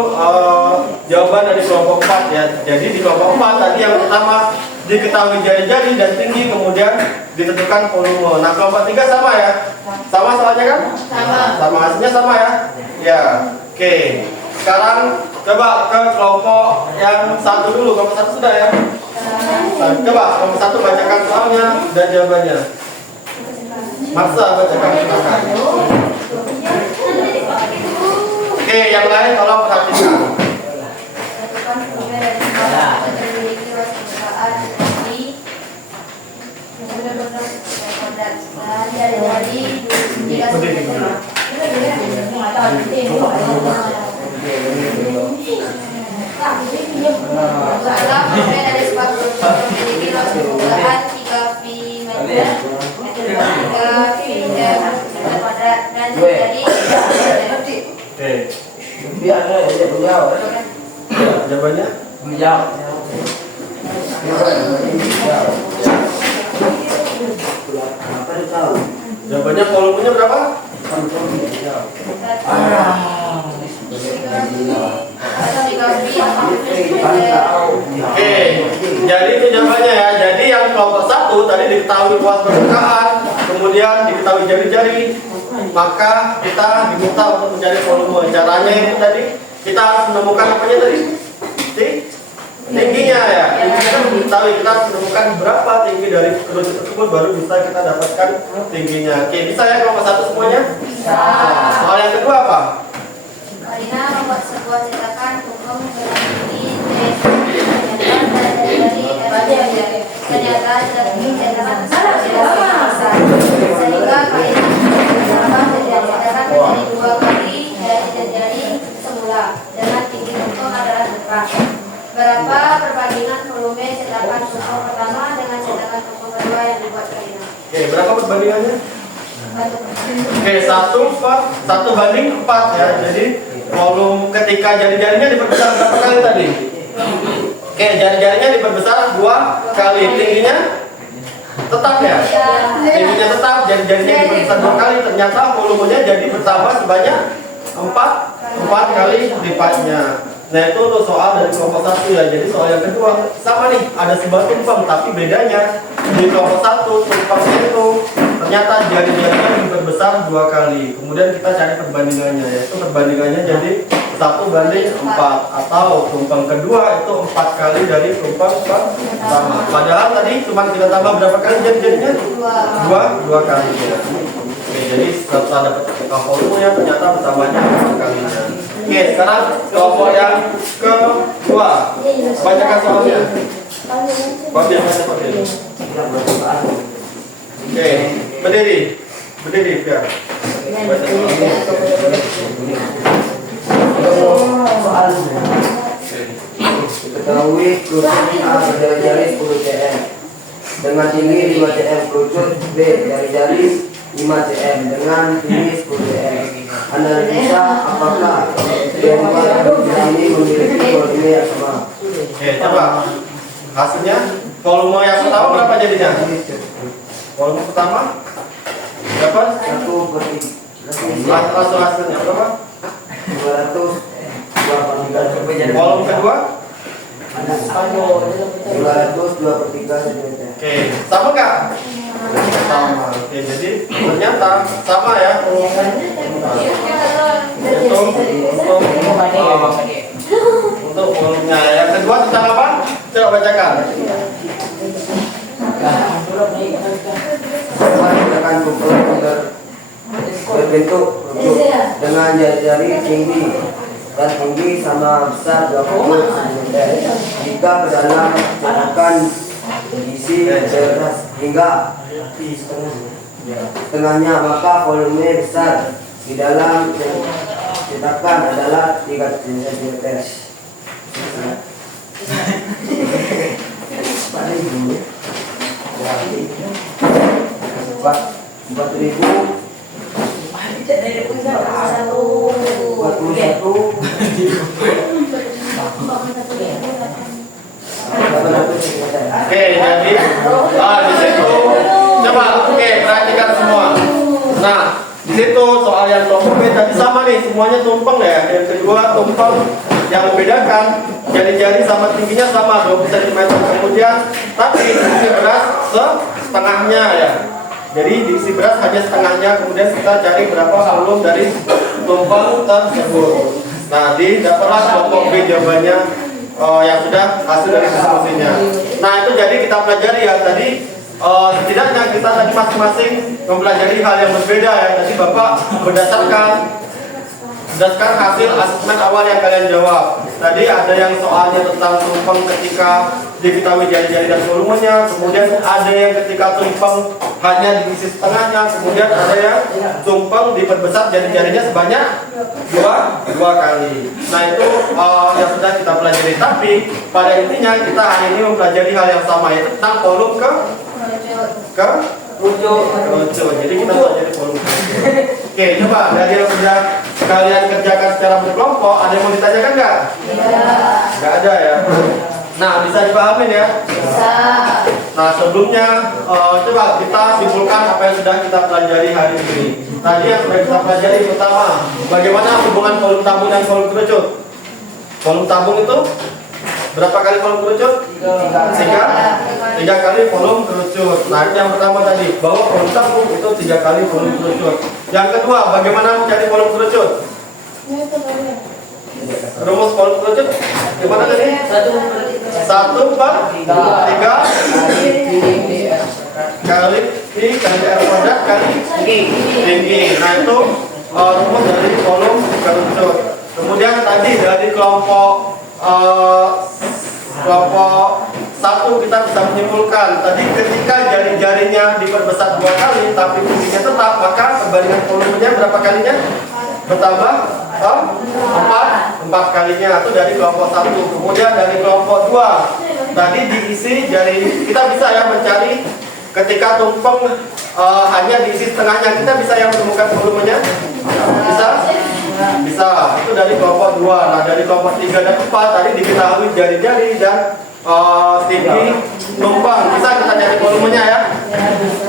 jawaban dari kelompok 4 ya. Jadi di kelompok 4 tadi yang pertama diketahui jari-jari dan tinggi, kemudian ditentukan volume. Nah, kelompok 3 sama ya? Sama soalnya kan? Sama hasilnya sama ya? Ya. Oke. Sekarang coba ke kelompok yang 1 dulu. Kelompok 1 sudah ya? Nah, coba kelompok 1 bacakan soalnya dan jawabannya. Maksa bacakan silakan. Oke, yang lain tolong perhatikan. Jawabannya? Jawabannya volumenya berapa? Oke, jadi itu jawabannya ya. Jadi yang kelompok 1 tadi diketahui luas permukaan, kemudian diketahui jari-jari, maka kita diminta untuk mencari volume. Caranya itu tadi kita harus menemukan apanya tadi? Tingginya ya. Tingginya kan diketahui, kita harus menemukan berapa tinggi dari kerucut tersebut baru bisa kita dapatkan tingginya. Oke, bisa ya kelompok 1 semuanya? Bisa. Soal yang kedua apa? Karina membuat sebuah cetakan tumpeng dengan tinggi ternyata cetakan besar sehingga Karina menambah cetakan menjadi 2 kali dari jari semula dengan tinggi tumpeng adalah berapa? Berapa perbandingan volume cetakan tumpeng pertama dengan cetakan tumpeng kedua yang dibuat Karina? Oke, berapa perbandingannya? Oke, 1 banding 4 ya. Jadi volume ketika jari-jarinya diperbesar berapa kali tadi? Oke, jari-jarinya diperbesar 2 kali. Tingginya tetap ya? Tingginya tetap, jari-jarinya diperbesar 2 kali. Ternyata volumenya jadi bertambah sebanyak 4 kali lipatnya. Nah itu untuk soal dari kelompok 1 ya. Jadi soal yang kedua sama nih, ada sebuah tumpeng, tapi bedanya di kelompok 1 tumpengnya itu ternyata jari-jarinya diperbesar 2 kali. Kemudian kita cari perbandingannya, yaitu perbandingannya jadi 1:4, atau tumpeng kedua itu 4 kali dari tumpeng pertama. Padahal tadi cuma kita tambah berapa kali jari-jarinya? 2 kali ya. Oke, jadi setelah dapat volumenya ternyata bertambahnya 4 kalinya. Oke, sekarang kelompok yang kedua. Bacakan soalnya. Bagian baca pakai. Oke, berdiri biar. Baca soalnya. Ketahui kerucut A berjari-jari 10 cm dengan tinggi 5 cm, kerucut B jari-jari 5 cm dengan tinggi 10 cm. Analisa apakah kedua kerucut ini memiliki volume yang sama. Oke, coba hasilnya. Volume yang pertama berapa jadinya? Volume pertama berapa? 1/3. Langsung hasilnya berapa? 200. Volume kedua 202/3 cm. oke, sama nggak? Sama. Oke, jadi ternyata sama ya. Untuk volumenya. Yang kedua tentang apa? Coba bacakan. Tekan tumpeng berbentuk kerucut dengan jari-jari tinggi dan tinggi sama besar 20 cm. Jika ke dalam cetakan diisi beras hingga setengahnya, maka volume besar di dalam cetakan adalah 3 cm. Empat ribu 41. Oke, jadi di situ coba perhatikan semua. Nah, di situ soal yang kelompok B tadi sama nih, semuanya tumpeng ya. Yang kedua tumpeng, yang membedakan jari-jari sama tingginya sama 20 cm. Kemudian tapi diisi beras setengahnya ya. Jadi diisi beras hanya setengahnya. Kemudian kita cari berapa volume dari tumpeng tersebut. Nah, didapatlah kelompok B jawabannya yang sudah hasil dari diskusinya. Nah, itu jadi kita pelajari ya tadi. Setidaknya kita tadi masing-masing mempelajari hal yang berbeda ya. Tadi Bapak berdasarkan hasil asesmen awal yang kalian jawab. Tadi ada yang soalnya tentang tumpeng ketika diketahui jari-jari dan volumenya. Kemudian ada yang ketika tumpeng hanya diisi setengahnya. Kemudian ada yang tumpeng diperbesar jari-jarinya sebanyak dua kali. Nah itu yang sudah kita pelajari. Tapi pada intinya kita hari ini mempelajari hal yang sama, yaitu tentang volume kerucut. Jadi kita pelajari volume kerucut. Oke, coba dari yang sudah kalian kerjakan secara berkelompok, ada yang mau ditanyakan nggak? Nggak ada ya. Nah, bisa dipahamin ya? Bisa. Nah, sebelumnya coba kita simpulkan apa yang sudah kita pelajari hari ini. Tadi yang sudah kita pelajari pertama, bagaimana hubungan volume tabung dan volume kerucut. Volume tabung itu berapa kali volume kerucut? 3 kali volume kerucut. Nah, itu yang pertama tadi, bahwa volume tabung itu 3 kali volume kerucut. Yang kedua, bagaimana mencari volume kerucut? Rumus volume kerucut gimana tadi? 1/3 kali I kali R kuadrat kali tinggi. Nah itu rumus dari volume kerucut. Kemudian tadi dari kelompok 1 kita bisa menyimpulkan tadi ketika jari-jarinya diperbesar 2 kali tapi tingginya tetap, maka perbandingan volumenya berapa kalinya? Bertambah 4 kalinya. Itu dari kelompok 1. Kemudian dari kelompok 2 tadi diisi jari, kita bisa ya mencari ketika tumpeng hanya diisi setengahnya, kita bisa yang menemukan volumenya? Bisa. Itu dari kelompok 2. Nah dari kelompok 3 dan 4 tadi diketahui jari-jari dan tinggi tumpeng, bisa kita cari volumenya ya?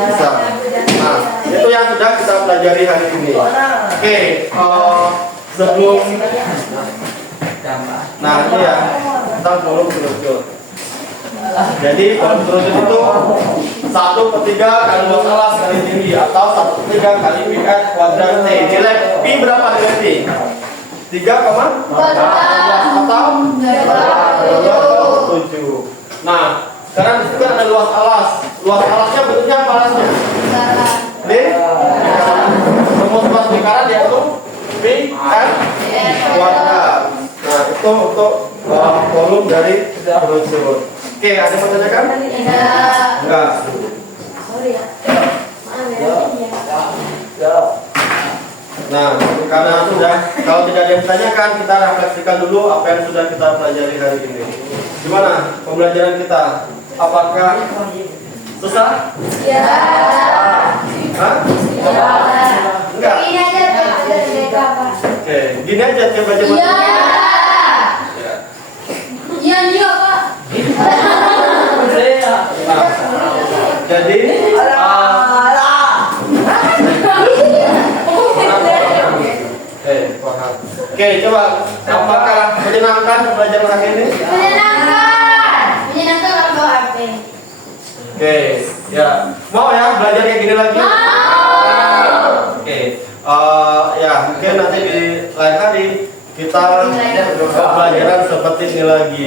Bisa. Nah itu yang sudah kita pelajari hari ini. Oke, sebelum Nah ini ya tentang volume kerucut. Jadi volume kerucut itu 1/3 kali luas alas kali tinggi atau 1/3 kali pi s kuadrat t. Nilai pi berapa nilai pi? 3,14 atau 7. Nah sekarang di situ kan ada luas alas. Luas alasnya bentuknya apa alasnya? D. Rumus luas lingkaran yaitu pi s kuadrat. Nah itu untuk volume dari kerucut. Oke, ada yang menanyakan? Enggak. Sorry ya. Maaf ya. Nah, karena sudah, kalau tidak ada yang ditanyakan, kita refleksikan dulu apa yang sudah kita pelajari hari ini. Gimana pembelajaran kita? Apakah susah? Ya. Hah? Enggak. Ini aja Pak. Oke, gini aja coba coba. Iya. Iya, iya, Pak. Nah, jadi paham. Oke, coba apakah menyenangkan pembelajaran hari ini? Menyenangkan. Menyenangkan atau apa? Oke, ya. Mau ya belajar kayak gini lagi? Oke. Ya, mungkin nanti di lain hari kita pembelajaran seperti ini lagi.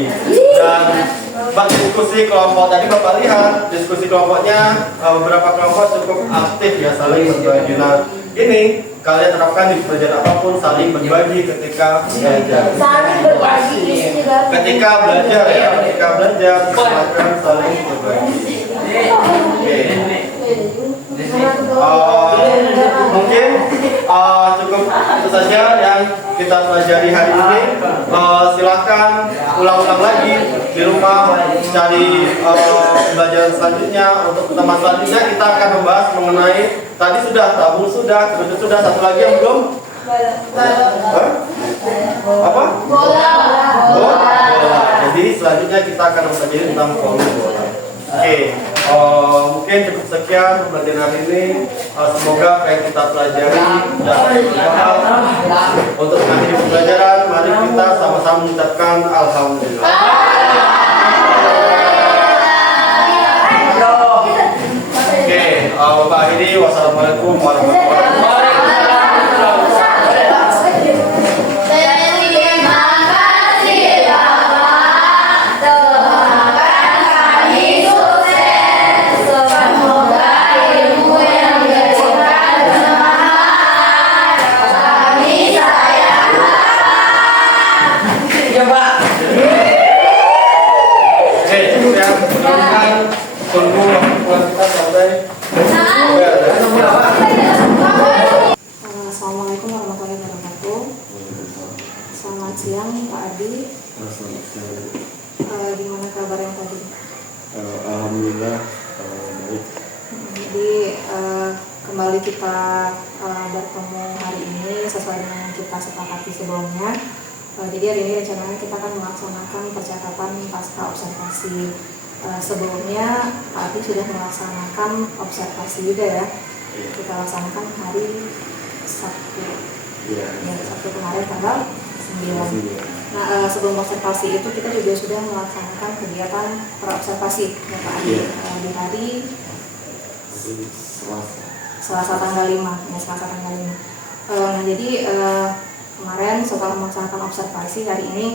Dan diskusi kelompok tadi Bapak lihat, diskusi kelompoknya beberapa kelompok cukup aktif ya, saling berbagi. Nah, ini kalian terapkan di pelajaran apapun, saling berbagi ketika belajar. Saling berbagi juga. Ketika belajar ya, ketika belajar silakan saling berbagi. Oke. Mungkin cukup itu saja yang kita pelajari hari ini. Silakan ulang-ulang lagi di rumah, cari pembelajaran selanjutnya. Untuk teman selanjutnya kita akan membahas mengenai tadi sudah tabung sudah, kerucut sudah, satu lagi yang belum. Apa? Bola. Jadi selanjutnya kita akan mempelajari tentang volume bola. Oke, mungkin cukup sekian pembelajaran hari ini. Semoga apa yang kita pelajari dapat bermanfaat. Untuk mengakhiri pembelajaran, mari kita sama-sama mengucapkan alhamdulillah. Oke, Bapak akhiri. Wassalamualaikum warahmatullahi wabarakatuh. Tunggu waktu kita sampai. Assalamualaikum warahmatullahi wabarakatuh. Selamat siang Pak Adi. Gimana kabar yang tadi? Alhamdulillah baik. Jadi kembali kita bertemu hari ini sesuai dengan yang kita sepakati sebelumnya. Jadi hari ini rencananya kita akan melaksanakan percakapan pasca observasi. Sebelumnya Pak Adi sudah melaksanakan observasi juga ya. Kita laksanakan hari Sabtu. Ya, Sabtu kemarin tanggal 9. Nah, sebelum observasi itu kita juga sudah melaksanakan kegiatan praobservasi ya Pak Adi di hari Selasa tanggal 5. Ya, Selasa tanggal 5. Nah, jadi kemarin setelah melaksanakan observasi, hari ini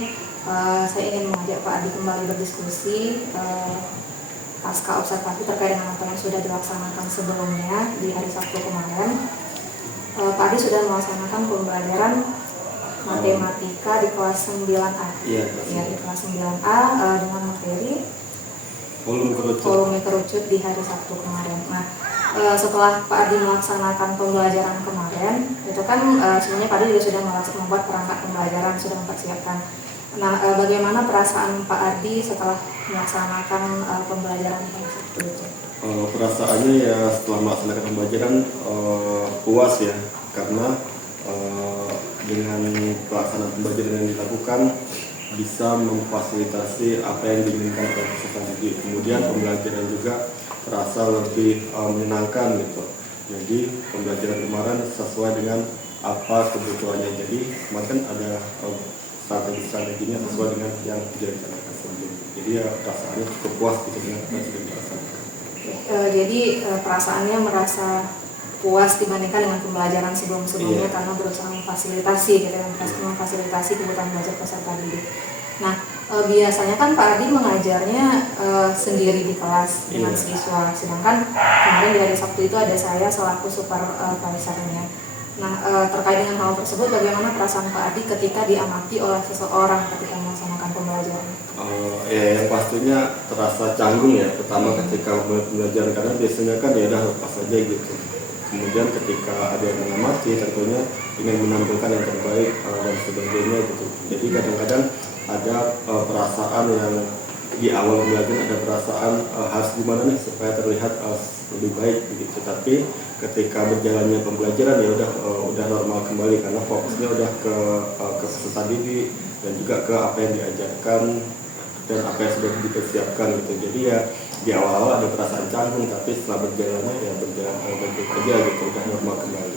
saya ingin mengajak Pak Adi kembali berdiskusi pasca observasi terkait dengan apa yang sudah dilaksanakan sebelumnya di hari Sabtu kemarin. Pak Adi sudah melaksanakan pembelajaran matematika di kelas 9A. Iya, di kelas 9A dengan materi volume kerucut di hari Sabtu kemarin. Nah, setelah Pak Adi melaksanakan pembelajaran kemarin, itu kan sebenarnya Pak Adi juga sudah membuat perangkat pembelajaran, sudah mempersiapkan. Nah, bagaimana perasaan Pak Adi setelah melaksanakan pembelajaran pada Sabtu itu? Perasaannya ya setelah melaksanakan pembelajaran puas ya, karena dengan pelaksanaan pembelajaran yang dilakukan bisa memfasilitasi apa yang diinginkan oleh peserta didik. Kemudian pembelajaran juga terasa lebih menyenangkan gitu. Jadi pembelajaran kemarin sesuai dengan apa kebutuhannya. Jadi kemarin ada strateginya sesuai dengan yang direncanakan sebelumnya. Jadi ya perasaannya cukup puas gitu dengan apa yang sudah dilaksanakan. Jadi perasaannya merasa puas dibandingkan dengan pembelajaran sebelum-sebelumnya karena berusaha memfasilitasi gitu kan, memfasilitasi kebutuhan belajar peserta didik. Nah, biasanya kan Pak Adi mengajarnya sendiri di kelas dengan siswa, sedangkan kemarin di hari Sabtu itu ada saya selaku supervisornya. Nah, terkait dengan hal tersebut, bagaimana perasaan Pak Adi ketika diamati oleh seseorang ketika melaksanakan pembelajaran? Ya, yang pastinya terasa canggung ya, pertama ketika pembelajaran, karena biasanya kan ya udah lepas aja gitu. Kemudian ketika ada yang mengamati, tentunya ingin menampilkan yang terbaik dan sebagainya gitu. Jadi kadang-kadang ada perasaan yang di awal pembelajaran ada perasaan harus gimana nih supaya terlihat lebih baik begitu. Tapi ketika berjalannya pembelajaran ya udah normal kembali karena fokusnya udah ke peserta didik dan juga ke apa yang diajarkan dan apa yang sudah dipersiapkan gitu. Jadi ya di awal-awal ada perasaan canggung, tapi setelah berjalannya ya berjalan baik-baik aja gitu, udah normal kembali.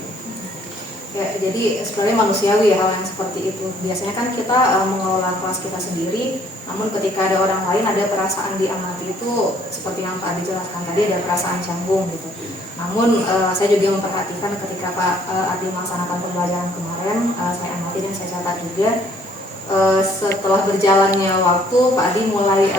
Ya, jadi sebenarnya manusiawi ya hal yang seperti itu. Biasanya kan kita mengelola kelas kita sendiri, namun ketika ada orang lain ada perasaan diamati itu seperti yang Pak Adi jelaskan tadi, ada perasaan canggung gitu. Namun saya juga memperhatikan ketika Pak Adi melaksanakan pembelajaran kemarin, saya amati dan saya catat juga. Setelah berjalannya waktu, Pak Adi mulai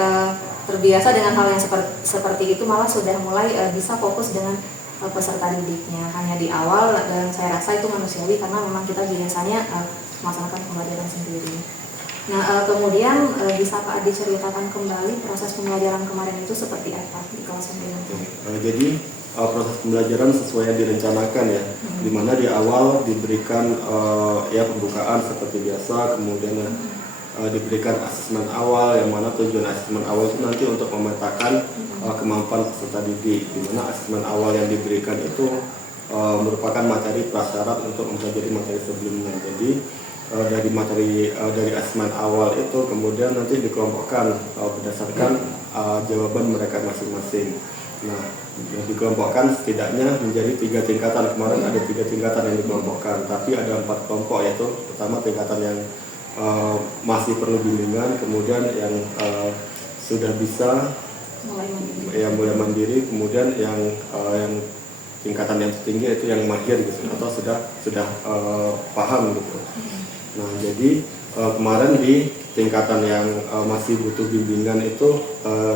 terbiasa dengan hal yang seperti itu, malah sudah mulai bisa fokus dengan peserta didiknya. Hanya di awal, dan saya rasa itu manusiawi karena memang kita biasanya melaksanakan pembelajaran sendiri. Nah, kemudian bisa Pak Adi ceritakan kembali proses pembelajaran kemarin itu seperti apa di kelas 9? Jadi proses pembelajaran sesuai yang direncanakan ya, dimana di awal diberikan ya pembukaan seperti biasa, kemudian diberikan asesmen awal, yang mana tujuan asesmen awal itu nanti untuk memetakan kemampuan peserta didik, dimana asesmen awal yang diberikan itu merupakan materi prasyarat untuk mempelajari materi sebelumnya. Jadi dari asesmen awal itu kemudian nanti dikelompokkan berdasarkan jawaban mereka masing-masing. Nah, yang dikelompokkan setidaknya menjadi 3 tingkatan. Kemarin ada 3 tingkatan yang dikelompokkan, tapi ada 4 kelompok, yaitu pertama tingkatan yang masih perlu bimbingan, kemudian yang sudah bisa mulai mandiri, kemudian yang tingkatan yang tertinggi itu yang mahir gitu, atau sudah paham gitu. Nah, jadi kemarin di tingkatan yang masih butuh bimbingan itu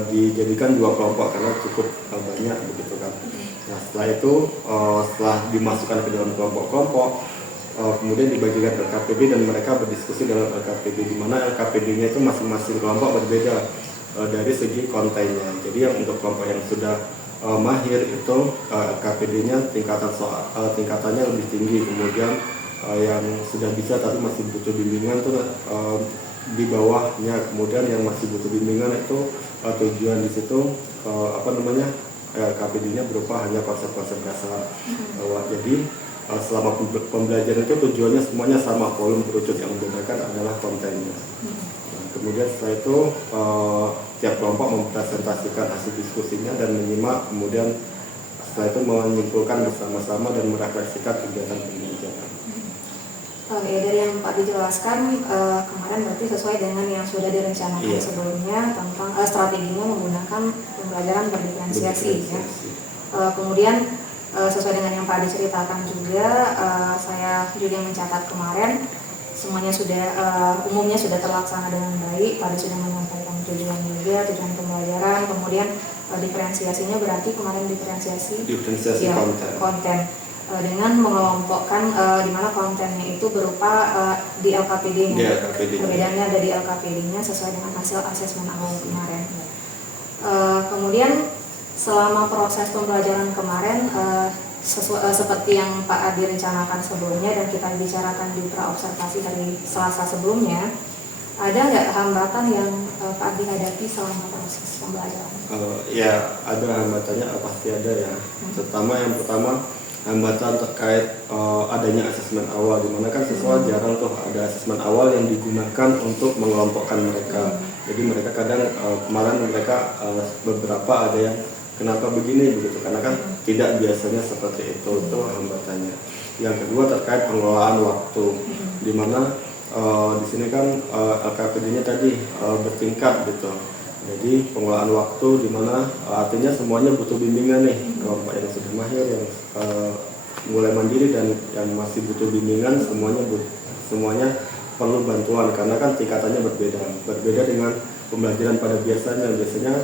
dijadikan 2 kelompok karena cukup banyak begitu kan. Nah, setelah itu setelah dimasukkan ke dalam kelompok-kelompok, kemudian dibagikan LKPD dan mereka berdiskusi dalam LKPD, di mana LKPD-nya itu masing-masing kelompok berbeda dari segi kontennya. Jadi yang untuk kelompok yang sudah mahir itu LKPD-nya tingkatannya lebih tinggi, kemudian yang sudah bisa tapi masih butuh bimbingan itu di bawahnya, kemudian yang masih butuh bimbingan itu tujuan di situ LKPD-nya berupa hanya konsep-konsep dasar. Jadi selama pembelajaran itu tujuannya semuanya sama, volume kerucut, yang membedakan adalah kontennya. Nah, kemudian setelah itu tiap kelompok mempresentasikan hasil diskusinya dan menyimak, kemudian setelah itu menyimpulkan bersama-sama dan merefleksikan kegiatan pembelajaran. Ya, dari yang Pak dijelaskan kemarin berarti sesuai dengan yang sudah direncanakan sebelumnya tentang strateginya menggunakan pembelajaran berdiferensiasi. Ya. Kemudian sesuai dengan yang Pak Adi ceritakan juga, saya juga mencatat kemarin semuanya sudah umumnya sudah terlaksana dengan baik. Pak Adi sudah menyampaikan tujuan pembelajaran, kemudian diferensiasinya berarti kemarin diferensiasi konten dengan mengelompokkan di mana kontennya itu berupa di LKPD-nya. Perbedaannya ada di LKPD-nya sesuai dengan hasil asesmen awal kemarin. Kemudian selama proses pembelajaran kemarin seperti yang Pak Adi rencanakan sebelumnya dan kita bicarakan di praobservasi dari Selasa sebelumnya, ada nggak hambatan yang Pak Adi hadapi selama proses pembelajaran? Ya, ada hambatannya, pasti ada ya. Yang pertama hambatan terkait adanya asesmen awal, dimana kan siswa jarang tuh ada asesmen awal yang digunakan untuk mengelompokkan mereka. Jadi mereka kadang kemarin mereka beberapa ada yang kenapa begini begitu, karena kan tidak biasanya seperti itu hambatannya. Yang kedua terkait pengelolaan waktu, di mana di sini kan LKPD-nya tadi bertingkat gitu. Jadi pengelolaan waktu di mana artinya semuanya butuh bimbingan nih, kelompok yang sudah mahir, yang mulai mandiri dan yang masih butuh bimbingan, semuanya perlu bantuan karena kan tingkatannya berbeda dengan pembelajaran pada biasanya.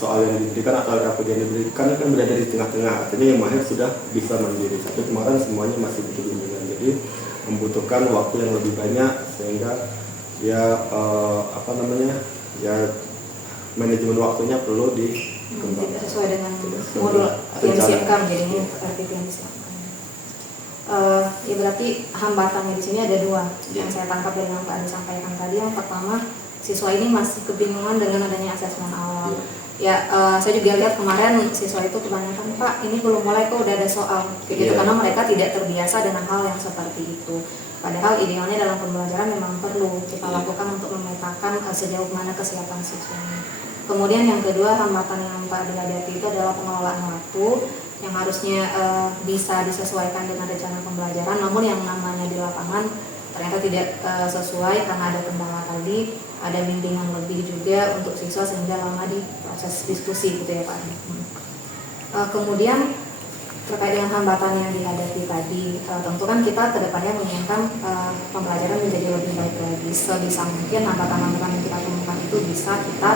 Soal yang diberikan atau LKPD yang diberikan kan berada di tengah-tengah, artinya yang mahir sudah bisa mandiri, tapi kemarin semuanya masih butuh bimbingan, jadi membutuhkan waktu yang lebih banyak sehingga ya manajemen waktunya perlu dikembangkan. Tidak sesuai dengan modul yang disiapkan, jadinya RPP yang disiapkan. Ya berarti hambatannya di sini ada dua yang saya tangkap dari yang Pak Adi sampaikan tadi. Yang pertama, siswa ini masih kebingungan dengan adanya asesmen awal. Saya juga lihat kemarin siswa itu kebanyakan, Pak ini belum mulai kok udah ada soal gitu, karena mereka tidak terbiasa dengan hal yang seperti itu. Padahal idealnya dalam pembelajaran memang perlu kita lakukan untuk memetakan sejauh mana kesiapan siswanya. Kemudian yang kedua, hambatan yang Pak Adi hadapi itu adalah pengelolaan waktu yang harusnya bisa disesuaikan dengan rencana pembelajaran, namun yang namanya di lapangan ternyata tidak sesuai karena ada kendala tadi, ada bimbingan lebih juga untuk siswa sehingga lama di proses diskusi gitu ya Pak. Kemudian terkait dengan hambatan yang dihadapi tadi, tentu kan kita kedepannya menginginkan pembelajaran menjadi lebih baik lagi. Sebisa mungkin hambatan-hambatan yang kita temukan itu bisa kita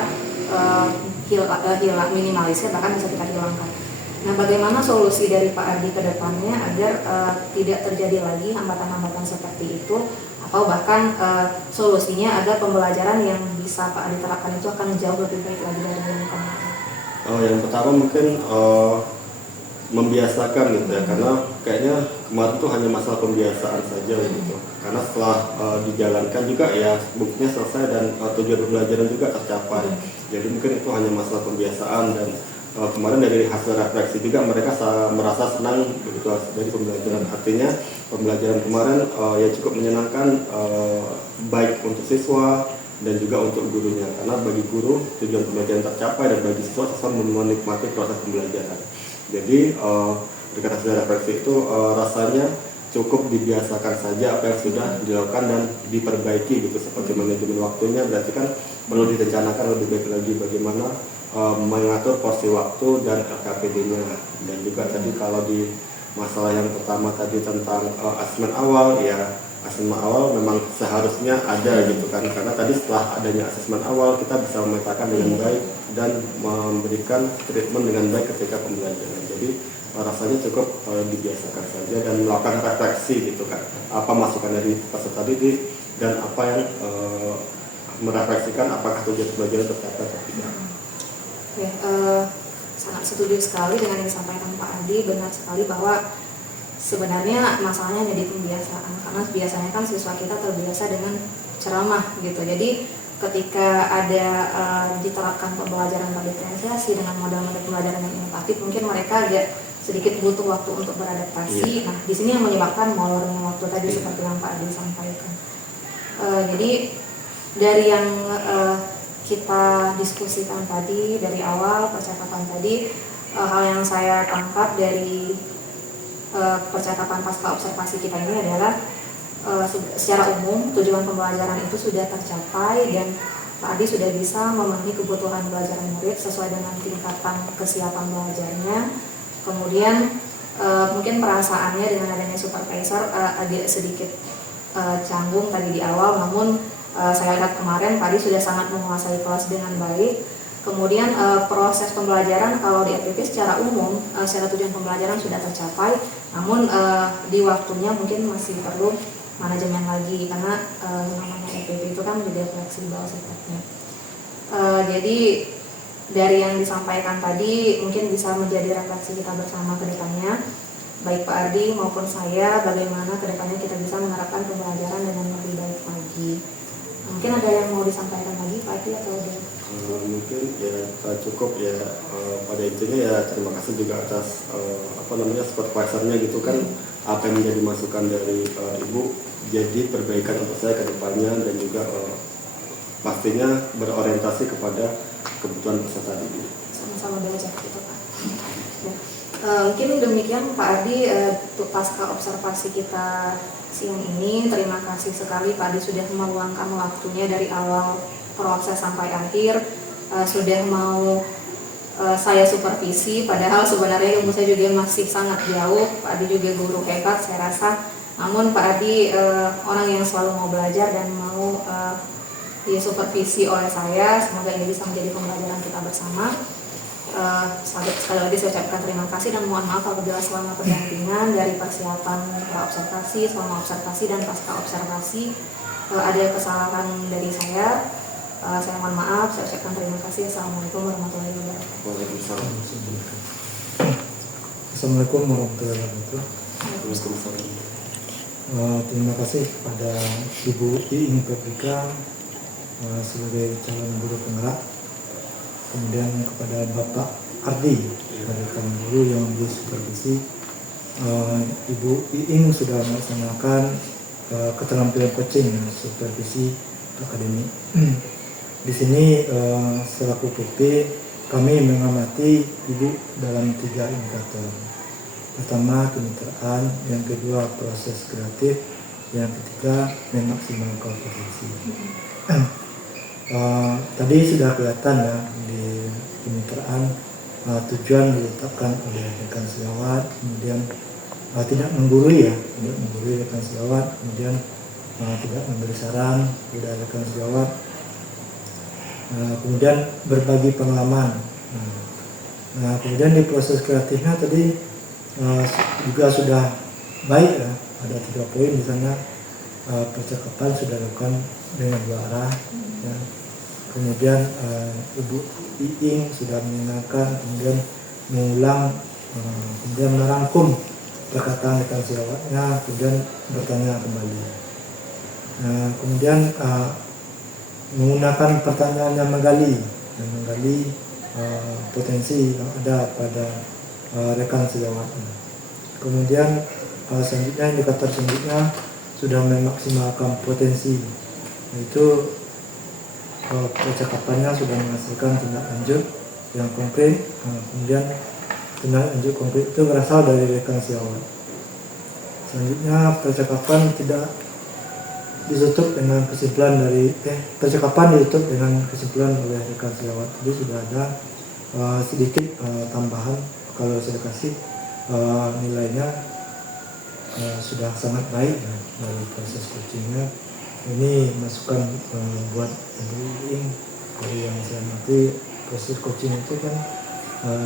minimalisir, bahkan bisa kita hilangkan. Nah, bagaimana solusi dari Pak Adi ke depannya agar tidak terjadi lagi hambatan-hambatan seperti itu, atau bahkan solusinya agar pembelajaran yang bisa Pak Adi terapkan itu akan jauh lebih baik lagi dari yang kemarin? Yang pertama mungkin membiasakan gitu ya, karena kayaknya kemarin tuh hanya masalah pembiasaan saja gitu. Karena setelah dijalankan juga ya buktinya selesai dan tujuan pembelajaran juga tercapai. Jadi mungkin itu hanya masalah pembiasaan, dan kemarin dari hasil refleksi juga mereka merasa senang begitu dari pembelajaran. Artinya pembelajaran kemarin ya cukup menyenangkan, baik untuk siswa dan juga untuk gurunya, karena bagi guru tujuan pembelajaran tercapai dan bagi siswa menikmati proses pembelajaran. Jadi dengan hasil refleksi itu rasanya cukup dibiasakan saja apa yang sudah dilakukan dan diperbaiki gitu, seperti manajemen waktunya. Berarti kan perlu direncanakan lebih baik lagi bagaimana mengatur porsi waktu dan LKPD-nya. Dan juga tadi kalau di masalah yang pertama tadi tentang asesmen awal, ya asesmen awal memang seharusnya ada gitu kan, karena tadi setelah adanya asesmen awal kita bisa memetakan dengan baik dan memberikan treatment dengan baik ketika pembelajaran. Jadi rasanya cukup dibiasakan saja dan melakukan refleksi gitu kan, apa masukan dari peserta didik dan apa yang merefleksikan apakah tujuan pembelajaran tercapai atau tidak. Ya, sangat setuju sekali dengan yang disampaikan Pak Adi. Benar sekali bahwa sebenarnya masalahnya hanya di pembiasaan, karena biasanya kan siswa kita terbiasa dengan ceramah gitu. Jadi ketika ada diterapkan pembelajaran berdiferensiasi dengan model-model pembelajaran yang inovatif, mungkin mereka agak sedikit butuh waktu untuk beradaptasi. Nah, di sini yang menyebabkan molornya waktu tadi seperti yang Pak Adi sampaikan. Jadi dari yang kita diskusikan tadi dari awal percakapan tadi, hal yang saya tangkap dari percakapan pasca observasi kita ini adalah secara umum tujuan pembelajaran itu sudah tercapai dan Pak Adi sudah bisa memenuhi kebutuhan belajar murid sesuai dengan tingkatan kesiapan belajarnya. Kemudian mungkin perasaannya dengan adanya supervisor agak sedikit canggung tadi di awal, namun saya lihat kemarin Pak Adi sudah sangat menguasai kelas dengan baik. Kemudian proses pembelajaran kalau di FPP secara umum, secara tujuan pembelajaran sudah tercapai, namun di waktunya mungkin masih perlu manajemen lagi, karena namanya FPP itu kan juga fleksibel sifatnya. Jadi dari yang disampaikan tadi mungkin bisa menjadi refleksi kita bersama ke depannya, baik Pak Adi maupun saya, bagaimana ke depannya kita bisa menerapkan pembelajaran dengan lebih baik lagi. Mungkin ada yang mau disampaikan lagi Pak Adi atau udah? Mungkin ya cukup ya, pada intinya ya terima kasih juga atas supervisornya gitu kan, apa yang menjadi masukan dari Ibu jadi perbaikan untuk saya ke depannya, dan juga pastinya berorientasi kepada kebutuhan peserta didik. Sama-sama belajar gitu Pak. Ya. Mungkin demikian Pak Ardi untuk pasca observasi kita siang ini. Terima kasih sekali Pak Ardi sudah meluangkan waktunya dari awal proses sampai akhir, sudah mau saya supervisi, padahal sebenarnya ilmu saya juga masih sangat jauh. Pak Ardi juga guru hebat saya rasa, namun Pak Ardi orang yang selalu mau belajar dan mau disupervisi oleh saya. Semoga ini bisa menjadi pembelajaran kita bersama. Sekali lagi saya ucapkan terima kasih dan mohon maaf apabila selama pendampingan dari persiapan observasi, selama observasi dan pasca observasi ada kesalahan dari saya. Saya mohon maaf, saya ucapkan terima kasih. Assalamualaikum warahmatullahi wabarakatuh. Assalamualaikum warahmatullahi wabarakatuh. Terima kasih kepada Ibu Iing Petrika sebagai calon guru penggerak, kemudian kepada Bapak Ardi sebagai calon guru yang disupervisi. Ibu Iing sudah melaksanakan keterampilan coaching dan supervisi akademik. Di sini selaku PP kami mengamati Ibu dalam 3 indikator. Pertama kemitraan, yang kedua proses kreatif, yang ketiga memaksimalkan potensi. Tadi sudah kelihatan ya di kemitraan tujuan ditetapkan oleh rekan sejawat, kemudian tidak menggurui rekan sejawat, kemudian tidak memberi saran kepada rekan sejawat, kemudian berbagi pengalaman. Kemudian di proses kreatifnya tadi juga sudah baik ya, ada 3 poin di sana. Percakapan sudah dilakukan dengan 2 arah ya. Kemudian Ibu Iing sudah mengingatkan, kemudian mengulang, kemudian merangkum perkataan rekan sejawatnya, kemudian bertanya kembali. Kemudian menggunakan pertanyaan yang menggali potensi yang ada pada rekan sejawatnya. Kemudian selanjutnya indikator selanjutnya sudah memaksimalkan potensi, yaitu percakapannya sudah menghasilkan tindak lanjut yang konkret. Kemudian tindak lanjut konkret itu berasal dari rekan sejawat. Selanjutnya percakapan tidak ditutup dengan kesimpulan dari percakapan ditutup dengan kesimpulan oleh rekan sejawat. Jadi sudah ada sedikit tambahan, kalau saya kasih nilainya sudah sangat baik ya, dari proses coachingnya. Ini masukan buat Ibu Iing. Dari yang saya ngerti proses coaching itu kan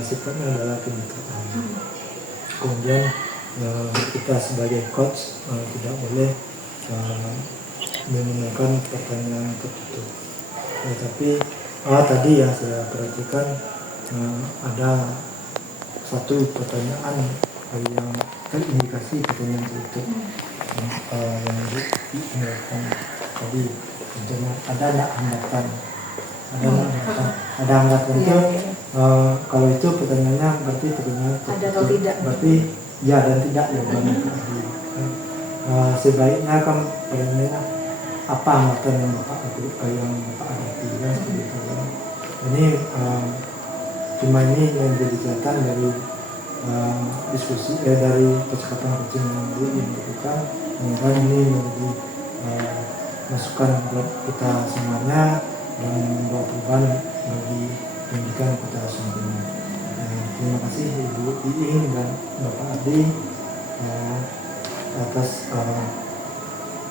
sifatnya adalah kemitraan. Kemudian kita sebagai coach tidak boleh menggunakan pertanyaan tertutup. Tapi tadi yang saya perhatikan ada satu pertanyaan yang terindikasi pertanyaan tertutup yang diingatkan tadi. Contohnya ada hambatan itu kalau itu pertanyaannya berarti pertanyaan Ada atau tidak? berarti ya dan tidak ya benar. Sebaiknya kan pertanyaannya apa hambatan yang Bapak hadapi kan seperti itu kan. Ini cuma ini yang jadi catatan dari diskusi dari percakapan coaching yang dulu dilakukan. Semoga ini menjadi masukan buat kita semuanya dan membawa perubahan bagi pendidikan kita semuanya. Terima kasih Ibu Iing dan Bapak Ardi atas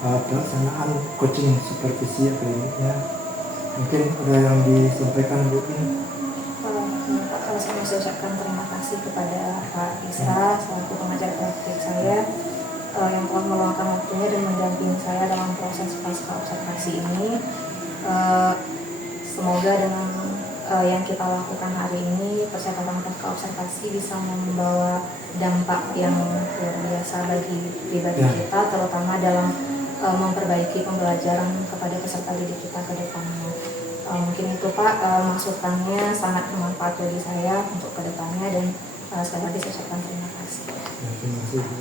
pelaksanaan coaching supervisi akademiknya. Mungkin ada yang disampaikan Bu Iing? Saya mau ucapkan terima kasih kepada Pak Isra selaku pengajar praktik saya yang telah meluangkan waktunya dan mendampingi saya dalam proses pasca observasi ini. Semoga dengan yang kita lakukan hari ini, percakapan pasca observasi bisa membawa dampak yang luar biasa bagi pribadi kita, terutama dalam memperbaiki pembelajaran kepada peserta didik kita ke depannya. Mungkin itu Pak, masukannya sangat bermanfaat bagi saya untuk ke depannya, dan sekali lagi saya ucapkan terima kasih. Terima kasih Bu.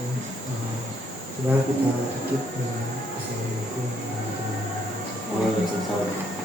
Semoga kita tutup dengan assalamualaikum warahmatullahi wabarakatuh. Waalaikumsalam.